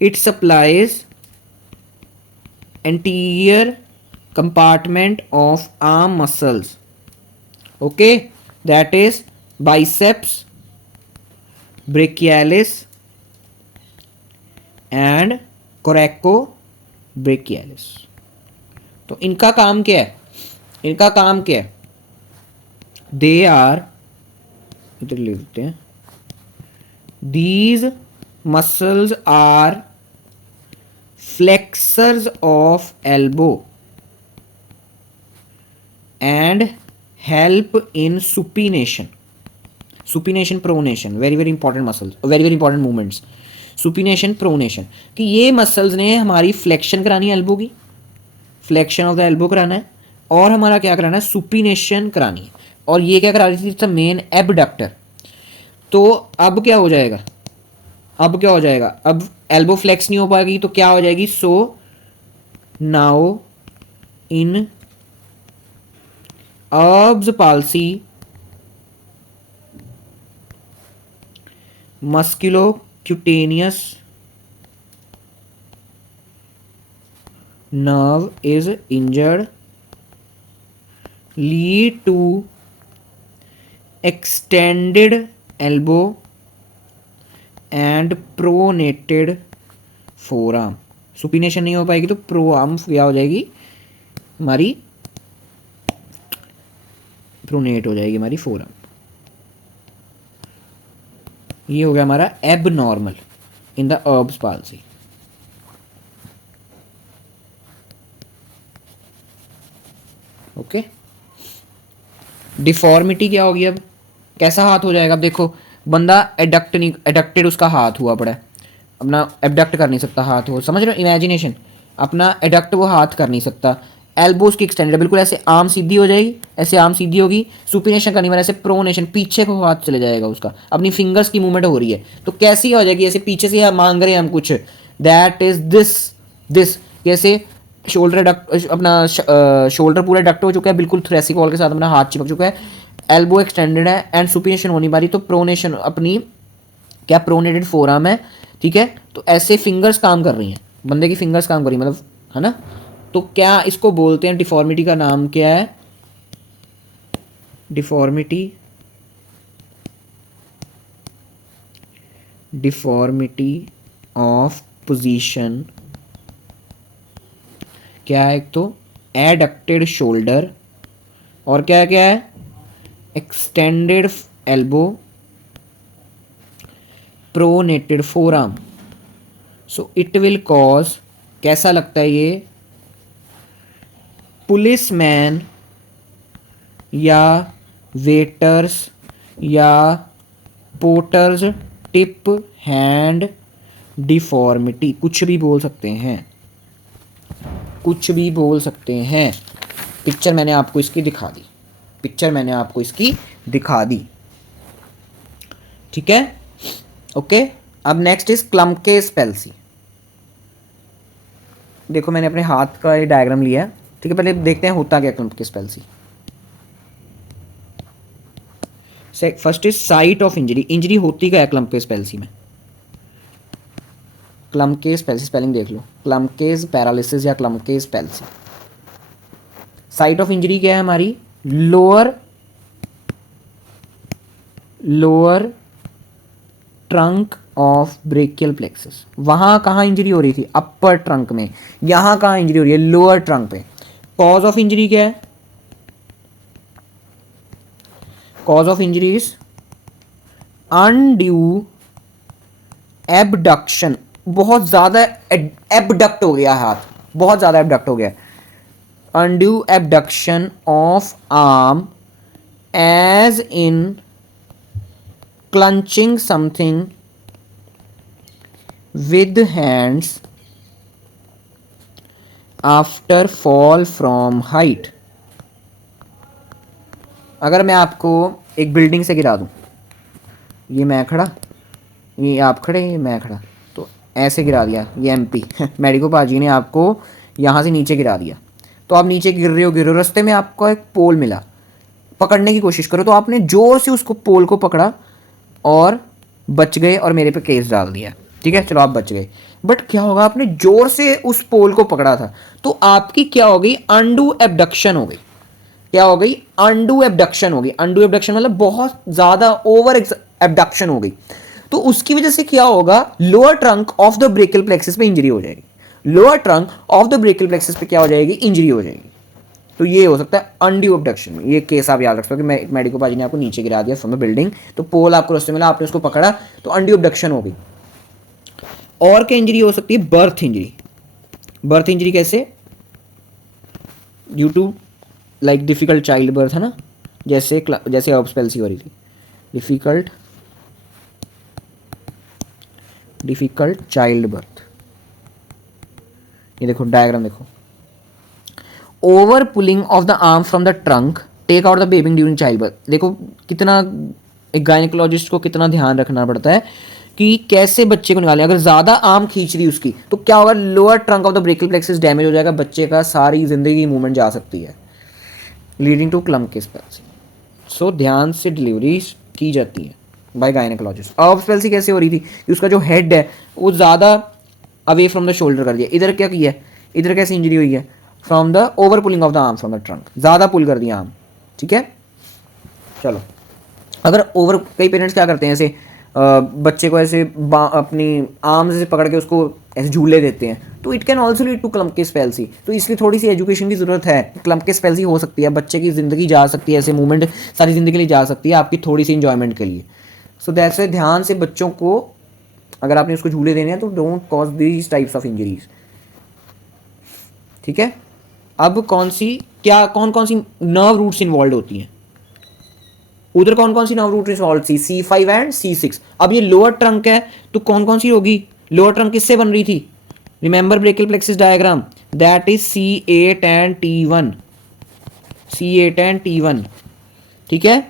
It supplies anterior compartment of arm muscles, okay, that is biceps, brachialis and कोरेको brachialis. तो इनका काम क्या है? इनका काम क्या है? दे आर, इधर ले लेते हैं, these muscles are flexors of elbow and help in supination, supination pronation, very very important muscles, very very important movements, supination pronation, कि ये मसल्स ने हमारी फ्लेक्शन करानी है एल्बो की, फ्लेक्शन ऑफ द एल्बो कराना है, और हमारा क्या कराना है? सुपिनेशन करानी है। और ये क्या करा रही थी? Main abductor. तो अब क्या हो जाएगा? अब क्या हो जाएगा? अब एल्बो फ्लेक्स नहीं हो पाएगी, तो क्या हो जाएगी? So now in Erb's palsy musculocutaneous nerve is injured, lead to extended elbow and pronated forearm। Supination नहीं हो पाएगी तो प्रो आर्म क्या हो जाएगी? हमारी प्रोनेट हो जाएगी हमारी फोर आर्म। ये हो गया हमारा abnormal in the Erb's palsy. Okay, deformity क्या होगी? अब कैसा हाथ हो जाएगा? अब देखो, बंदा एडक्ट नहीं, एडक्टेड उसका हाथ हुआ पड़ा है, अपना एबडक्ट कर नहीं सकता हाथ, हो समझ रहे हो? इमेजिनेशन, अपना एडक्ट वो हाथ कर नहीं सकता, एल्बो उसकी एक्सटेंडेड, बिल्कुल ऐसे आर्म सीधी हो जाएगी, ऐसे आर्म सीधी होगी, सुपिनेशन करनी वाला ऐसे प्रोनेशन, पीछे को हाथ चले जाएगा उसका, अपनी फिंगर्स की मूवमेंट हो रही है, तो कैसी हो जाएगी? ऐसे पीछे से मांग रहे हैं हम कुछ, दैट इज दिस कैसे शोल्डर डक्ट, अपना शोल्डर पूरा डक्ट हो चुका है, बिल्कुल थ्रेसिक वॉल के साथ अपना हाथ चिपक चुका है, एल्बो एक्सटेंडेड है एंड सुपिनेशन होनी पारी, तो प्रोनेशन अपनी क्या प्रोनेटेड फोरआर्म है, ठीक है। तो ऐसे फिंगर्स काम कर रही हैं, बंदे की फिंगर्स काम कर रही है, मतलब, है ना। तो क्या इसको बोलते हैं? डिफॉर्मिटी का नाम क्या है? डिफॉर्मिटी, डिफॉर्मिटी ऑफ पोजीशन क्या है? एक तो एडक्टेड शोल्डर, और क्या क्या है? Extended elbow, pronated forearm. So it will cause, कैसा लगता है ये? पुलिसमैन या वेटर्स या पोर्टर्स टिप हैंड डिफॉर्मिटी, कुछ भी बोल सकते हैं, कुछ भी बोल सकते हैं। पिक्चर मैंने आपको इसकी दिखा दी, पिक्चर मैंने आपको इसकी दिखा दी, ठीक है। ओके, अब नेक्स्ट इज क्लम्पकेस पैल्सी। देखो मैंने अपने हाथ का ये डायग्राम लिया है, ठीक है। पहले देखते हैं होता क्या Klumpke's palsy. First is site of injury, injury होती क्या है क्लम्पकेस पैल्सी में? क्लम्पकेस पैल्सी स्पेलिंग देख लो, क्लम्पकेस पैरालिसिस या क्लम्पकेस पैल्सी। साइट ऑफ इंजरी क्या है हमारी? Lower trunk of brachial plexus. वहां कहाँ इंजरी हो रही थी? अपर ट्रंक में। यहां कहाँ इंजरी हो रही है? लोअर ट्रंक पे। कॉज ऑफ इंजरी क्या है? Cause of injury is undue abduction, बहुत ज्यादा एबडक्ट हो गया हाथ, बहुत ज्यादा एबडक्ट हो गया, undue abduction of arm as in clenching something with hands after fall from height. अगर मैं आपको एक बिल्डिंग से गिरा दूं, ये मैं खड़ा, ये आप खड़े, ये मैं खड़ा, तो ऐसे गिरा दिया, ये एमपी मेडिको पाजी ने आपको यहाँ से नीचे गिरा दिया, तो आप नीचे गिर रहे हो, रास्ते में आपको एक पोल मिला, पकड़ने की कोशिश करो, तो आपने जोर से उसको पोल को पकड़ा और बच गए और मेरे पे केस डाल दिया, ठीक है, चलो आप बच गए। बट क्या होगा, आपने जोर से उस पोल को पकड़ा था, तो आपकी क्या हो गई, अनडू एबडक्शन हो गई। क्या हो गई, अनडू एबडक्शन हो गई। अनडू एबडक्शन मतलब बहुत ज्यादा ओवर एबडक्शन हो गई, तो उसकी वजह से क्या होगा, lower trunk of the brachial plexus पे इंजरी हो जाएगी। Lower trunk of the brachial plexus पे क्या हो जाएगी, इंजरी हो जाएगी। तो ये हो सकता है अनड्यू एबडक्शन में। ये केस आप याद रख सकते हो कि मेडिको पाजी ने आपको नीचे गिरा दिया फ्रॉम द बिल्डिंग, तो पोल आपको रास्ते मिला, आपने उसको पकड़ा, तो अनड्यू एबडक्शन हो गई। और क्या इंजरी हो सकती है, बर्थ इंजरी। बर्थ इंजरी कैसे, due to like difficult child birth, है ना, जैसे जैसे हर्ब्स पैल्सी हो रही थी, डिफिकल्ट चाइल्ड बर्थ। ये देखो डायग्राम देखो, over pulling of the arm from the trunk take out the baby during child birth. देखो कितना एक गायनिकोलॉजिस्ट को कितना ध्यान रखना पड़ता है कि कैसे बच्चे को निकालें। अगर ज़्यादा आर्म खींच रही उसकी, तो क्या होगा, lower trunk of the brachial plexus damage हो जाएगा, बच्चे का सारी जिंदगी मूवमेंट जा सकती है, लीडिंग टू क्लम्पकिस पैल्सी। सो ध्यान से डिलीवरी की जाती है बाय गायनेकोलॉजिस्ट। हर्ब्स पैल्सी कैसे हो रही थी कि उसका जो हेड है वो ज़्यादा अवे फ्रॉम द शोल्डर कर दिया। इधर क्या किया है, इधर कैसे इंजरी हुई है, from the over pulling of the arm from the trunk, ज़्यादा पुल कर दिया आर्म, ठीक है। चलो, अगर ओवर, कई पेरेंट्स क्या करते हैं ऐसे बच्चे को ऐसे अपनी आर्म से पकड़ के उसको ऐसे झूले देते हैं, तो it can also lead to Klumpke's palsy. तो इसलिए थोड़ी सी एजुकेशन की ज़रूरत है। क्लम्पकिस पैल्सी हो सकती है, बच्चे की ज़िंदगी जा सकती है, ऐसे मूवमेंट सारी ज़िंदगी के लिए जा सकती है, आपकी थोड़ी सी इंजॉयमेंट के लिए। सो दैट्स वाई ध्यान से बच्चों को, अगर आपने उसको झूले देने हैं तो don't cause these types of injuries, ठीक है। अब कौन कौन सी नर्व रूट्स इन्वॉल्व होती हैं, उधर कौन कौन सी नर्व रूट इन्वॉल्व थी, C5 एंड C6। अब ये लोअर ट्रंक है, तो कौन कौन सी होगी, लोअर ट्रंक किससे बन रही थी, remember brachial plexus diagram, that is C8 and T1, C8 and T1, ठीक है,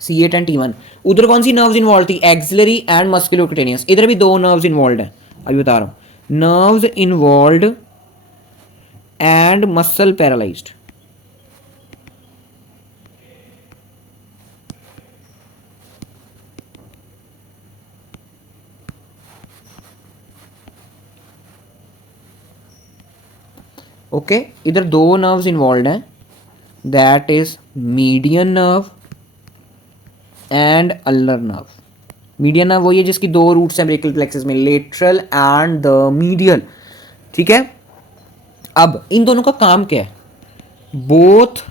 C8 एंड T1। उधर कौन सी नर्व्स इन्वॉल्व थी, एक्सिलरी एंड मस्कुलोक्यूटेनियस। इधर भी दो नर्व्स इन्वॉल्व है, अभी बता रहा हूं, nerves involve and muscle paralysed. Okay, इधर दो नर्व्स इन्वॉल्व हैं, that is median nerve and ulnar nerve. Median nerve वही है जिसकी दो रूट्स हैं ब्रेकियल प्लेक्सिस में, लेटरल एंड द मीडियल, ठीक है। अब इन दोनों का काम क्या है, both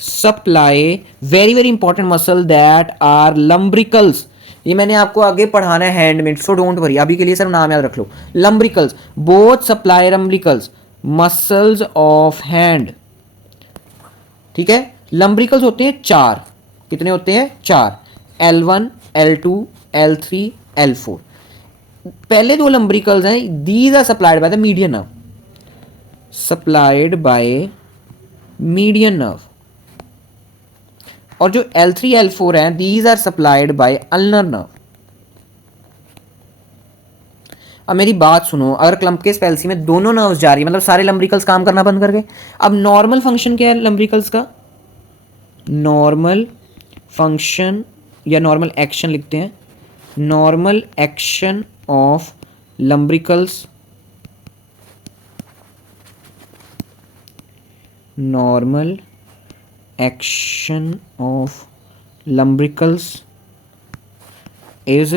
supply very very important muscle that are lumbricals. ये मैंने आपको आगे पढ़ाना है हैंड में, सो डोंट वरी, अभी के लिए सिर्फ नाम याद रख लो, lumbricals, both supply lumbricals muscles of hand, ठीक है। लम्ब्रिकल्स होते हैं चार, कितने होते हैं, चार, L1 L2 L3 L4। पहले दो लम्ब्रिकल्स हैं, these are supplied by the median nerve, supplied by median nerve. और जो L3 L4 हैं, these are supplied by ulnar nerve. अब मेरी बात सुनो, अगर क्लम्पकिस पैल्सी में दोनों नर्व्स जा रही है, मतलब सारे लम्ब्रिकल्स काम करना बंद कर गए। अब नॉर्मल फंक्शन क्या है लम्ब्रिकल्स का, नॉर्मल फंक्शन या नॉर्मल एक्शन लिखते हैं, normal action of lumbricals, normal action of lumbricals is,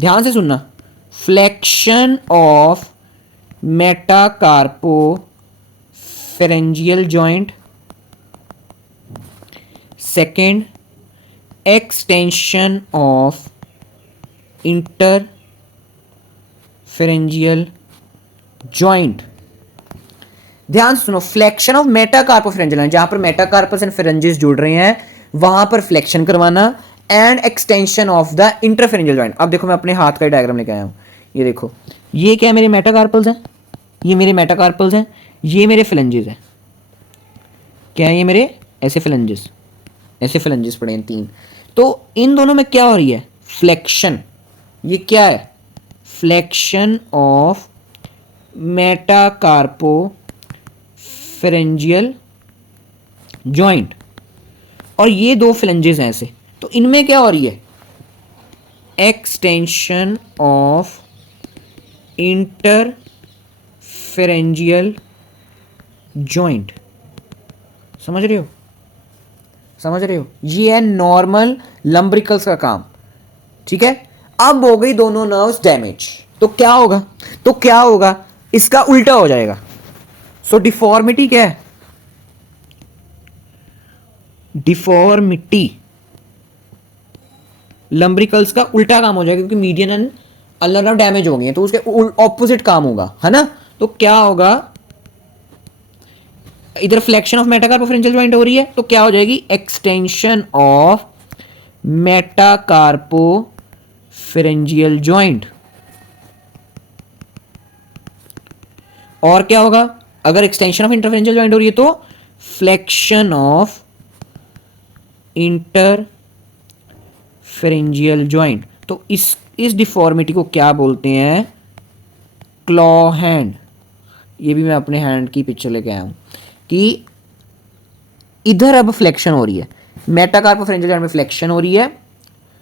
ध्यान से सुनना, flexion of metacarpophalangeal joint, second extension of interphalangeal joint. ध्यान से सुनो, फ्लेक्शन ऑफ मेटाकार्पोफेरेंजियल, जहां पर मेटाकार्पस एंड फेरेंजिस जुड़ रहे हैं वहां पर फ्लेक्शन करवाना, and extension of the interphalangeal joint. अब देखो मैं अपने हाथ का डायग्राम लेके आया हूं, ये देखो, ये क्या है, मेरे मेटाकार्पल्स हैं, ये मेरे मेटाकार्पल्स हैं, ये मेरे फ्लेंजेस हैं। क्या है ये मेरे ऐसे फ्लेंजेस, ऐसे फ्लेंजेस पड़े हैं 3। तो इन दोनों में क्या हो रही है, फ्लेक्शन। ये क्या है, flexion of metacarpophalangeal joint. और ये 2 फ्लेंजेस हैं ऐसे, तो इनमें क्या हो रही है, एक्सटेंशन ऑफ इंटरफेरेंजियल जॉइंट। समझ रहे हो, समझ रहे हो, ये है नॉर्मल लंब्रिकल्स का काम। ठीक है, अब हो गई दोनों नर्व्स डैमेज, तो क्या होगा, तो क्या होगा, इसका उल्टा हो जाएगा। सो डिफॉर्मिटी क्या है, डिफॉर्मिटी लंब्रिकल्स का उल्टा काम हो जाएगा, क्योंकि median and ulnar nerve damage हो गई है, तो उसके ऑपोजिट काम होगा, है ना। तो क्या होगा, इधर फ्लेक्शन ऑफ मेटाकार्पोफेरेंजियल जॉइंट हो रही है, तो क्या हो जाएगी, एक्सटेंशन ऑफ मेटाकार्पोफेरेंजियल जॉइंट। और क्या होगा, अगर एक्सटेंशन ऑफ इंटरफेरेंजियल जॉइंट हो रही है तो फ्लेक्शन ऑफ इंटरफेरेंजियल जॉइंट। तो इस डिफॉर्मिटी को क्या बोलते हैं, क्लॉ हैंड। ये भी मैं अपने हैंड की पिक्चर लेके आया हूं कि इधर अब फ्लेक्शन हो रही है, मेटाकार्पोफेरेंजियल जॉइंट में फ्लेक्शन हो रही है,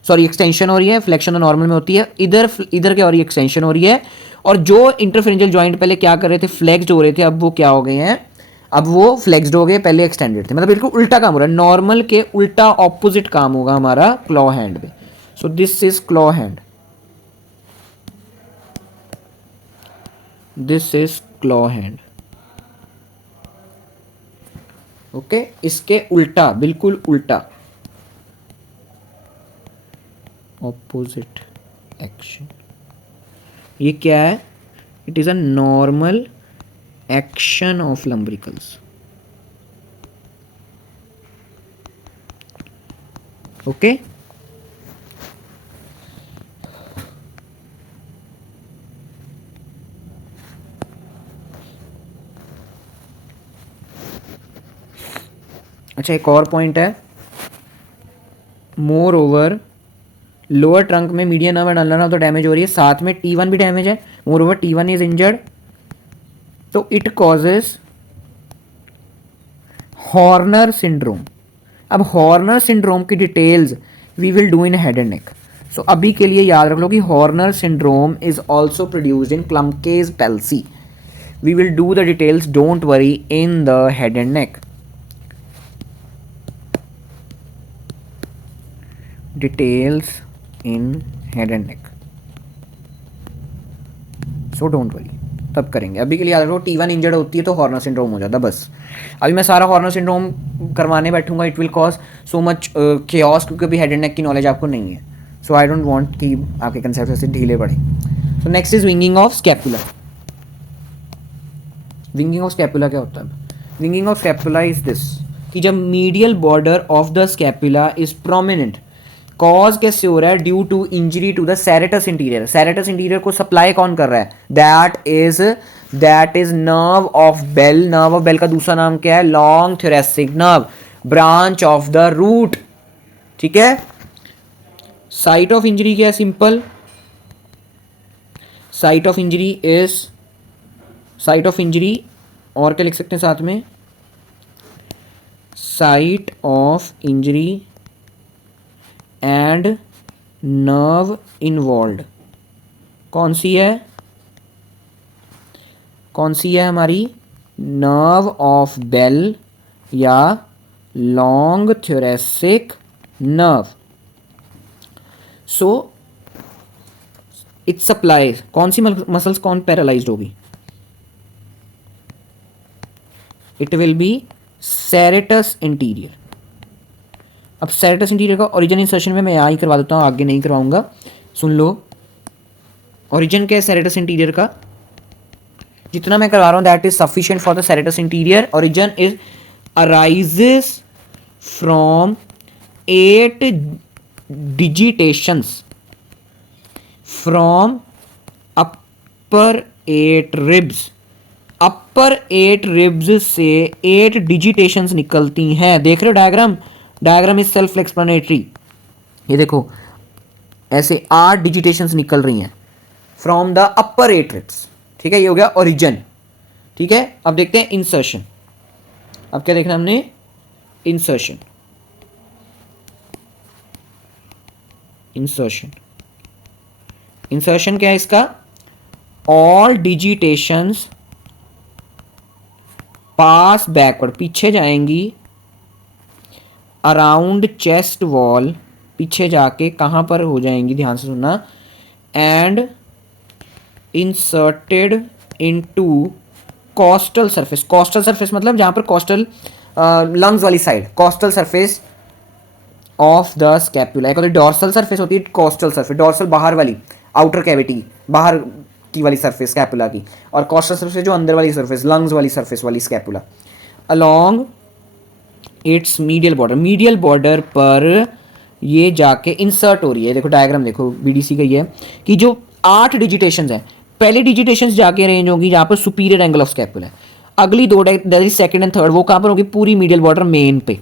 सॉरी एक्सटेंशन हो रही है, फ्लेक्शन तो नॉर्मल में होती है, इधर इधर क्या हो रही है, एक्सटेंशन हो रही है। और जो इंटरफेरेंजियल जॉइंट पहले क्या कर रहे थे, फ्लेक्स्ड हो रहे थे, अब वो क्या हो गए हैं, अब वो फ्लेक्स्ड हो गए, पहले एक्सटेंडेड थे, मतलब बिल्कुल उल्टा काम हो रहा है, नॉर्मल के उल्टा ऑपोजिट काम होगा हमारा क्लॉ हैंड में। So this is claw hand, this is claw hand. Okay, इसके उल्टा, बिल्कुल उल्टा, ऑपोजिट एक्शन। ये क्या है, it is a normal action of lumbricals. Okay, अच्छा एक और पॉइंट है, मोर ओवर लोअर ट्रंक में median nerve and ulnar nerve तो डैमेज हो रही है, साथ में T1 भी डैमेज है, moreover T1 is injured, तो इट कॉजेज हॉर्नर सिंड्रोम। अब हॉर्नर सिंड्रोम की details we will do in head and neck. So अभी के लिए याद रख लो कि Horner syndrome is also produced in Klumpke's palsy. We will do the details, don't worry, in the head and neck. Details in head and neck, so don't worry, तब करेंगे। अभी के लिए याद रखो, T1 इंजर्ड होती है तो हॉर्नर सिंड्रोम हो जाता है बस। अभी मैं सारा हॉर्नर सिंड्रोम करवाने बैठूंगा, it will cause so much chaos, क्योंकि अभी हेड एंड नेक की नॉलेज आपको नहीं है। सो आई डोंट वांट कि आपके कंसेप्ट ऐसे ढीले पड़े। So next is winging of scapula. Winging of scapula क्या होता है, winging of scapula is this, कि जब medial border of the scapula is prominent, cause कैसे हो रहा है, due to injury to the serratus interior. Serratus interior को सप्लाई कौन कर रहा है, that is nerve of Bell. Nerve of Bell का दूसरा नाम क्या है, long thoracic nerve, branch of the root. ठीक है, साइट ऑफ इंजरी क्या है, simple, site of injury is, site of injury, और क्या लिख सकते हैं साथ में, site of injury and nerve involve. कौन सी है, कौन सी है हमारी, नर्व ऑफ बेल या long thoracic nerve. So it supplies, कौन सी मसल्स कौन पैरालाइज्ड होगी, it will be serratus interior. अब सेरेटस इंटीरियर का ओरिजिन इंसर्शन में मैं यहाँ ही करवा देता हूँ, आगे नहीं करवाऊंगा, सुन लो। ओरिजिन क्या है सेरेटस इंटीरियर का, जितना मैं करवा रहा हूँ that is sufficient for the serratus interior. Origin is arises from 8 digitations from upper 8 ribs। Upper 8 ribs से 8 डिजिटेशंस निकलती हैं। देख रहे हो diagram, diagram is self explanatory. ये देखो ऐसे 8 डिजिटेशंस निकल रही हैं फ्रॉम द अपर 8 रिब्स। ठीक है, ये हो गया ओरिजिन। ठीक है, अब देखते हैं इंसर्शन। अब क्या देखना हमने, इंसर्शन। इंसर्शन, इंसर्शन क्या है इसका, ऑल डिजिटेशंस पास बैकवर्ड, पीछे जाएंगी अराउंड चेस्ट वॉल, पीछे जाके कहां पर हो जाएंगी, ध्यान से सुनना, and inserted into costal surface. Costal surface मतलब जहां पर कॉस्टल लंग्स वाली side, costal surface of the scapula. एक होती है डॉर्सल सरफेस, होती है कॉस्टल सरफेस, डॉर्सल बाहर वाली, आउटर कैविटी बाहर की वाली सरफेस स्कैपुला की, और कॉस्टल सरफेस जो अंदर वाली सरफेस, लंग्स वाली सरफेस वाली scapula. Along it's medial border, medial border पर ये जाके इंसर्ट हो रही है। देखो डायग्राम देखो, बीडीसी का ये है कि जो 8 डिजिटेशंस हैं, पहले डिजिटेशंस जाके रेंज होगी जहाँ पर सुपीरियर एंगल ऑफ स्कैपुला है, अगली दो सेकंड एंड थर्ड वो कहाँ पर होगी, पूरी मीडियल बॉर्डर मेन पे,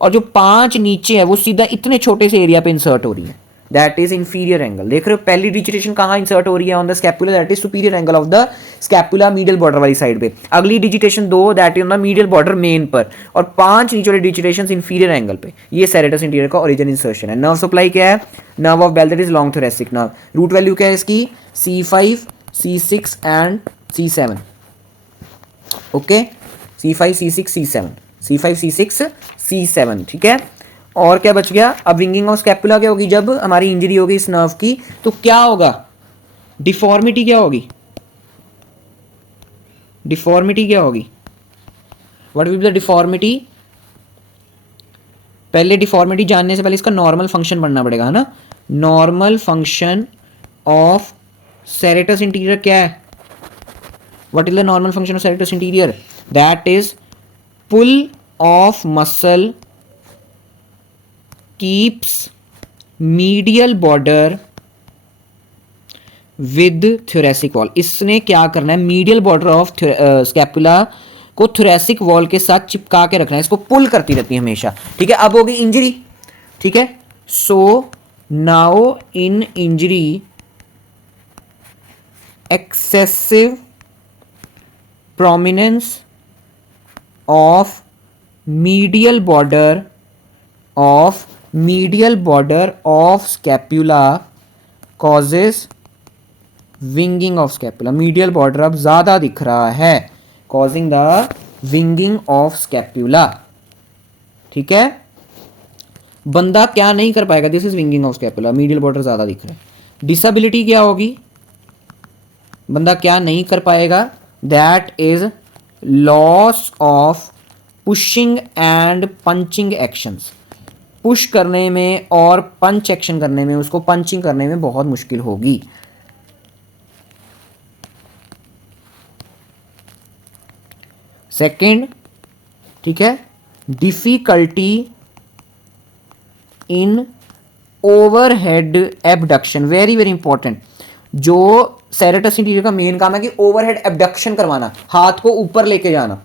और जो 5 नीचे है वो सीधा इतने छोटे से एरिया पे इंसर्ट हो रही है, दैट इज इंफीरियर एंगल। देख रहे हो पहली डिजिटेशन कहाँ इंसर्ट हो रही है, on the scapula, that is superior angle of the scapula medial border वाली साइड पे। अगली digitation 2 that is on the medial border main पर, और 5 नीचे वाली डिजिटेशन इंफीरियर एंगल पे। ये सेरेटस इंटीरियर का ओरिजिन इंसर्शन है। नर्व सप्लाई क्या है, nerve of Bell that is long thoracic nerve. Root value क्या है इसकी, C5 C6 and C7। Okay, C5 C6 C7, C5 C6 C7। ठीक है, और क्या बच गया, अब विंगिंग ऑफ स्कैपुला क्या होगी, जब हमारी इंजरी होगी इस नर्व की तो क्या होगा, डिफॉर्मिटी क्या होगी, डिफॉर्मिटी क्या होगी, what will be the deformity. पहले डिफॉर्मिटी जानने से पहले इसका नॉर्मल फंक्शन पढ़ना पड़ेगा, है ना। Normal function of serratus interior क्या है, what is the normal function of serratus interior, that is pull of muscle keeps medial border with thoracic wall। इसने क्या करना है, मीडियल बॉर्डर ऑफ स्कैपुला को थोरैसिक वॉल के साथ चिपका के रखना है, इसको पुल करती रहती है हमेशा। ठीक है, अब होगी इंजरी। ठीक है, सो now in injury excessive prominence of medial border of scapula causes winging of scapula. Medial border अब ज्यादा दिख रहा है, causing the winging of scapula. ठीक है, बंदा क्या नहीं कर पाएगा, this is winging of scapula, medial border ज्यादा दिख रहा है। डिसेबिलिटी क्या होगी, बंदा क्या नहीं कर पाएगा, that is loss of pushing and punching actions. Push करने में और पंच एक्शन करने में, उसको पंचिंग करने में बहुत मुश्किल होगी। सेकंड, ठीक है, difficulty in overhead abduction, very very important. जो सेरेटस इंटीरियर का मेन काम है कि ओवरहेड एबडक्शन करवाना, हाथ को ऊपर लेके जाना।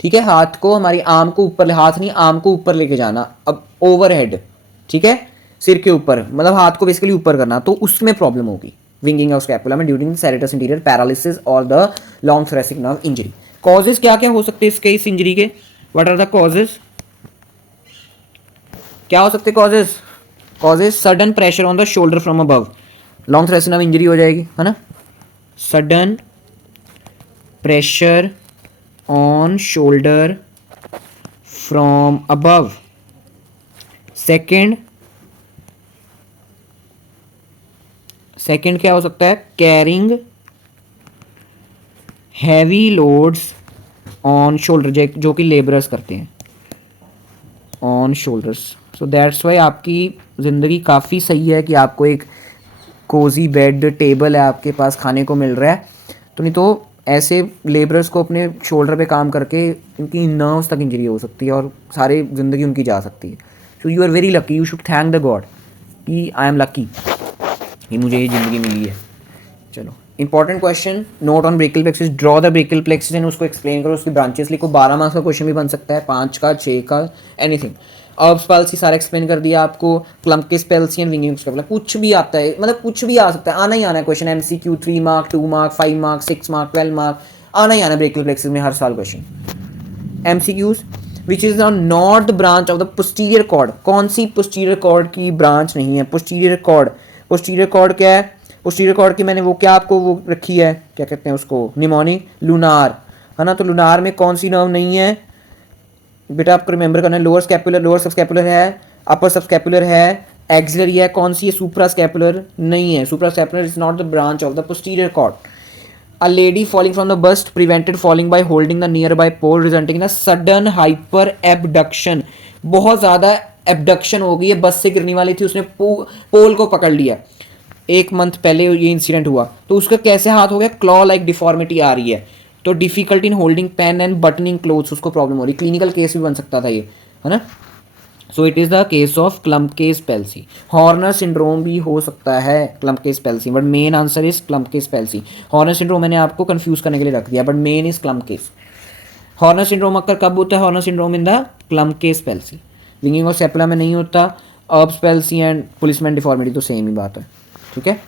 ठीक है, हाथ को, हमारी आर्म को ऊपर, हाथ नहीं आर्म को ऊपर लेके जाना, अब ओवरहेड। ठीक है, सिर के ऊपर, मतलब हाथ को बेसिकली ऊपर करना, तो उसमें प्रॉब्लम होगी विंगिंग ऑफ स्कैपुला में ड्यूरिंग सेरेटस इंटीरियर पैरालिसिस और the long thoracic nerve injury. Causes क्या क्या हो सकते हैं इसके, इस इंजरी के, व्हाट आर द कॉजेस, क्या हो सकते causes, causes sudden pressure on the shoulder from above, long thoracic nerve injury हो जाएगी, है ना। Sudden pressure on shoulder from above. Second क्या हो सकता है, carrying heavy loads on shoulder, जो कि लेबरर्स करते हैं। On shoulders. So that's why आपकी ज़िंदगी काफ़ी सही है कि आपको एक कोजी बेड टेबल है आपके पास, खाने को मिल रहा है। तो नहीं तो ऐसे लेबरर्स को अपने शोल्डर पे काम करके उनकी नर्व्स तक इंजरी हो सकती है और सारी ज़िंदगी उनकी जा सकती है। So you are very lucky, you should thank the god कि आई एम लकी कि मुझे ये ज़िंदगी मिली है। चलो, important question, note on brachial plexus, draw the brachial plexus and उसको एक्सप्लेन करो, उसकी ब्रांचेस लिखो। 12 मार्क्स का क्वेश्चन भी बन सकता है, 5 का, 6 का, एनीथिंग। अब्स पाल्सी सारा एक्सप्लेन कर दिया आपको। क्लम्पकिस पाल्सी एंड विंगिंग स्कैपुला, कुछ भी आता है, मतलब कुछ भी आ सकता है, आना ही आना है question. MCQ 3 mark, 2 mark, 5 mark, 6 mark, 12 mark, आना ही आना है ब्रेकियल प्लेक्सिस में हर साल question. MCQs, which is not the branch of the posterior cord, कौन सी पोस्टीरियर कॉर्ड की ब्रांच नहीं है? पोस्टीरियर कॉर्ड, पोस्टीरियर कॉर्ड क्या है? पोस्टीरियर कॉर्ड की मैंने वो क्या आपको वो रखी है, क्या कहते हैं उसको, निमोनिक, लूनार, है ना। तो लूनार में कौन सी नर्व नहीं है बेटा, आपको रिमेंबर करना है। लोअर स्कैपुलर, लोअर सबस्कैपुलर है, अपर सबस्कैपुलर है, एक्सिलरी है, कौन सी है? सुप्रा स्कैपुलर नहीं है, suprascapular is not the branch of the posterior cord. A lady falling from the bus prevented falling by holding the nearby pole resulting in a sudden hyper abduction। बहुत ज़्यादा एबडक्शन हो गई है, बस से गिरने वाली थी, उसने पोल को पकड़ लिया। 1 मंथ पहले ये इंसिडेंट हुआ, तो उसका कैसे हाथ हो गया? क्लॉ लाइक डिफॉर्मिटी आ रही है, तो difficult in holding pen and buttoning clothes, उसको प्रॉब्लम हो रही। क्लिनिकल केस भी बन सकता था ये, है ना। So it is the case of Klumpke's palsy. Horner syndrome भी हो सकता है Klumpke's palsy, but main answer is Klumpke's palsy. Horner syndrome मैंने आपको कंफ्यूज करने के लिए रख दिया, but main is Klumpke's. Horner syndrome occur कब होता है? Horner syndrome in the Klumpke's palsy. Winging और सेपुला में नहीं होता। Erb's palsy and policeman deformity तो सेम ही बात है, ठीक है।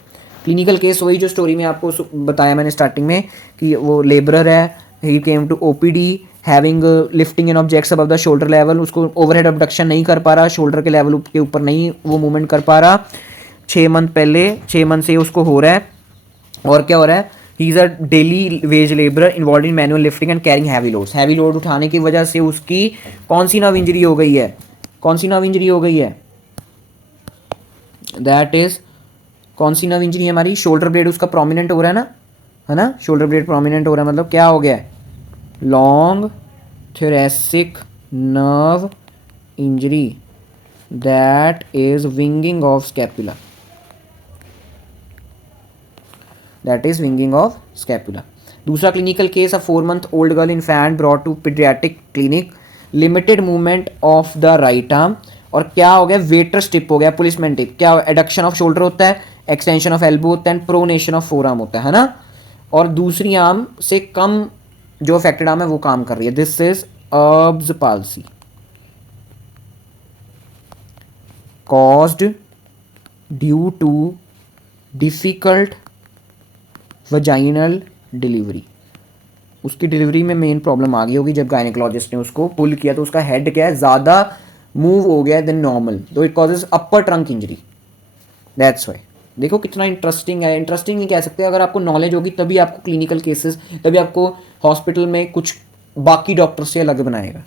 क्लिनिकल केस वही जो स्टोरी में आपको बताया मैंने स्टार्टिंग में कि वो लेबरर है, he came to OPD having lifting in objects above the shoulder level, उसको ओवरहेड अबडक्शन नहीं कर पा रहा, शोल्डर के लेवल के ऊपर नहीं वो मूवमेंट कर पा रहा। 6 मंथ पहले, 6 मंथ से उसको हो रहा है। और क्या हो रहा है? He is a daily veg labourer involve in manual lifting and carrying heavy loads. Heavy load उठाने की वजह से उसकी कौन सी नर्व इंजरी हो गई है? कौन सी नर्व इंजरी हो गई है? दैट इज, कौन सी नर्व इंजरी है हमारी? शोल्डर ब्लेड उसका प्रोमिनेंट हो रहा है ना, है ना। शोल्डर ब्लेड प्रोमिनेंट हो रहा है मतलब क्या हो गया? Long thoracic nerve injury, that is winging of scapula, that is winging of scapula। दूसरा clinical case, a 4 month old girl infant brought to pediatric clinic, limited movement of the right arm, और क्या हो गया? वेटर स्टिप हो गया, पुलिसमैन टिप। क्या एडक्शन ऑफ शोल्डर होता है, एक्सटेंशन ऑफ एल्बो होता है, प्रोनेशन ऑफ फोर आर्म होता है ना। और दूसरी आर्म से कम जो अफेक्टेड आर्म है वो काम कर रही है। This is Erb's palsy caused due to difficult vaginal delivery. उसकी डिलीवरी में मेन प्रॉब्लम आ गई होगी जब गायनेकोलॉजिस्ट ने उसको पुल किया, तो उसका हेड क्या है, ज़्यादा मूव हो गया देन नॉर्मल, तो it causes upper trunk injury, that's why. देखो कितना इंटरेस्टिंग है, इंटरेस्टिंग नहीं कह सकते, अगर आपको नॉलेज होगी तभी आपको क्लिनिकल केसेस, तभी आपको हॉस्पिटल में कुछ बाकी डॉक्टर से अलग बनाएगा।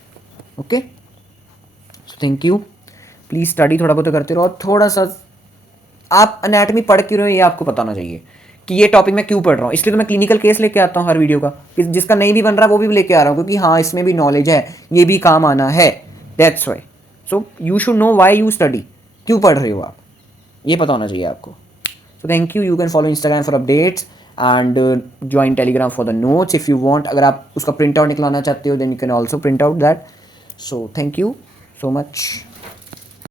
Okay, so thank you. Please study थोड़ा बहुत करते रहो, और थोड़ा सा आप अनैटमी पढ़ क्यों रहे हो ये आपको पता होना चाहिए कि ये टॉपिक मैं क्यों पढ़ रहा हूँ। इसलिए तो मैं क्लिनिकल केस लेके आता हूँ हर वीडियो का, जिसका नहीं भी बन रहा वो भी लेके आ रहा हूँ, क्योंकि हाँ इसमें भी नॉलेज है, ये भी काम आना है, that's why. So you should know why you study, क्यों पढ़ रहे हो आप, ये पता होना चाहिए आपको। So thank you. You can follow Instagram for updates and join Telegram for the notes if you want. अगर आप उसका प्रिंट आउट निकलवाना चाहते हो then you can also print out that. So thank you so much.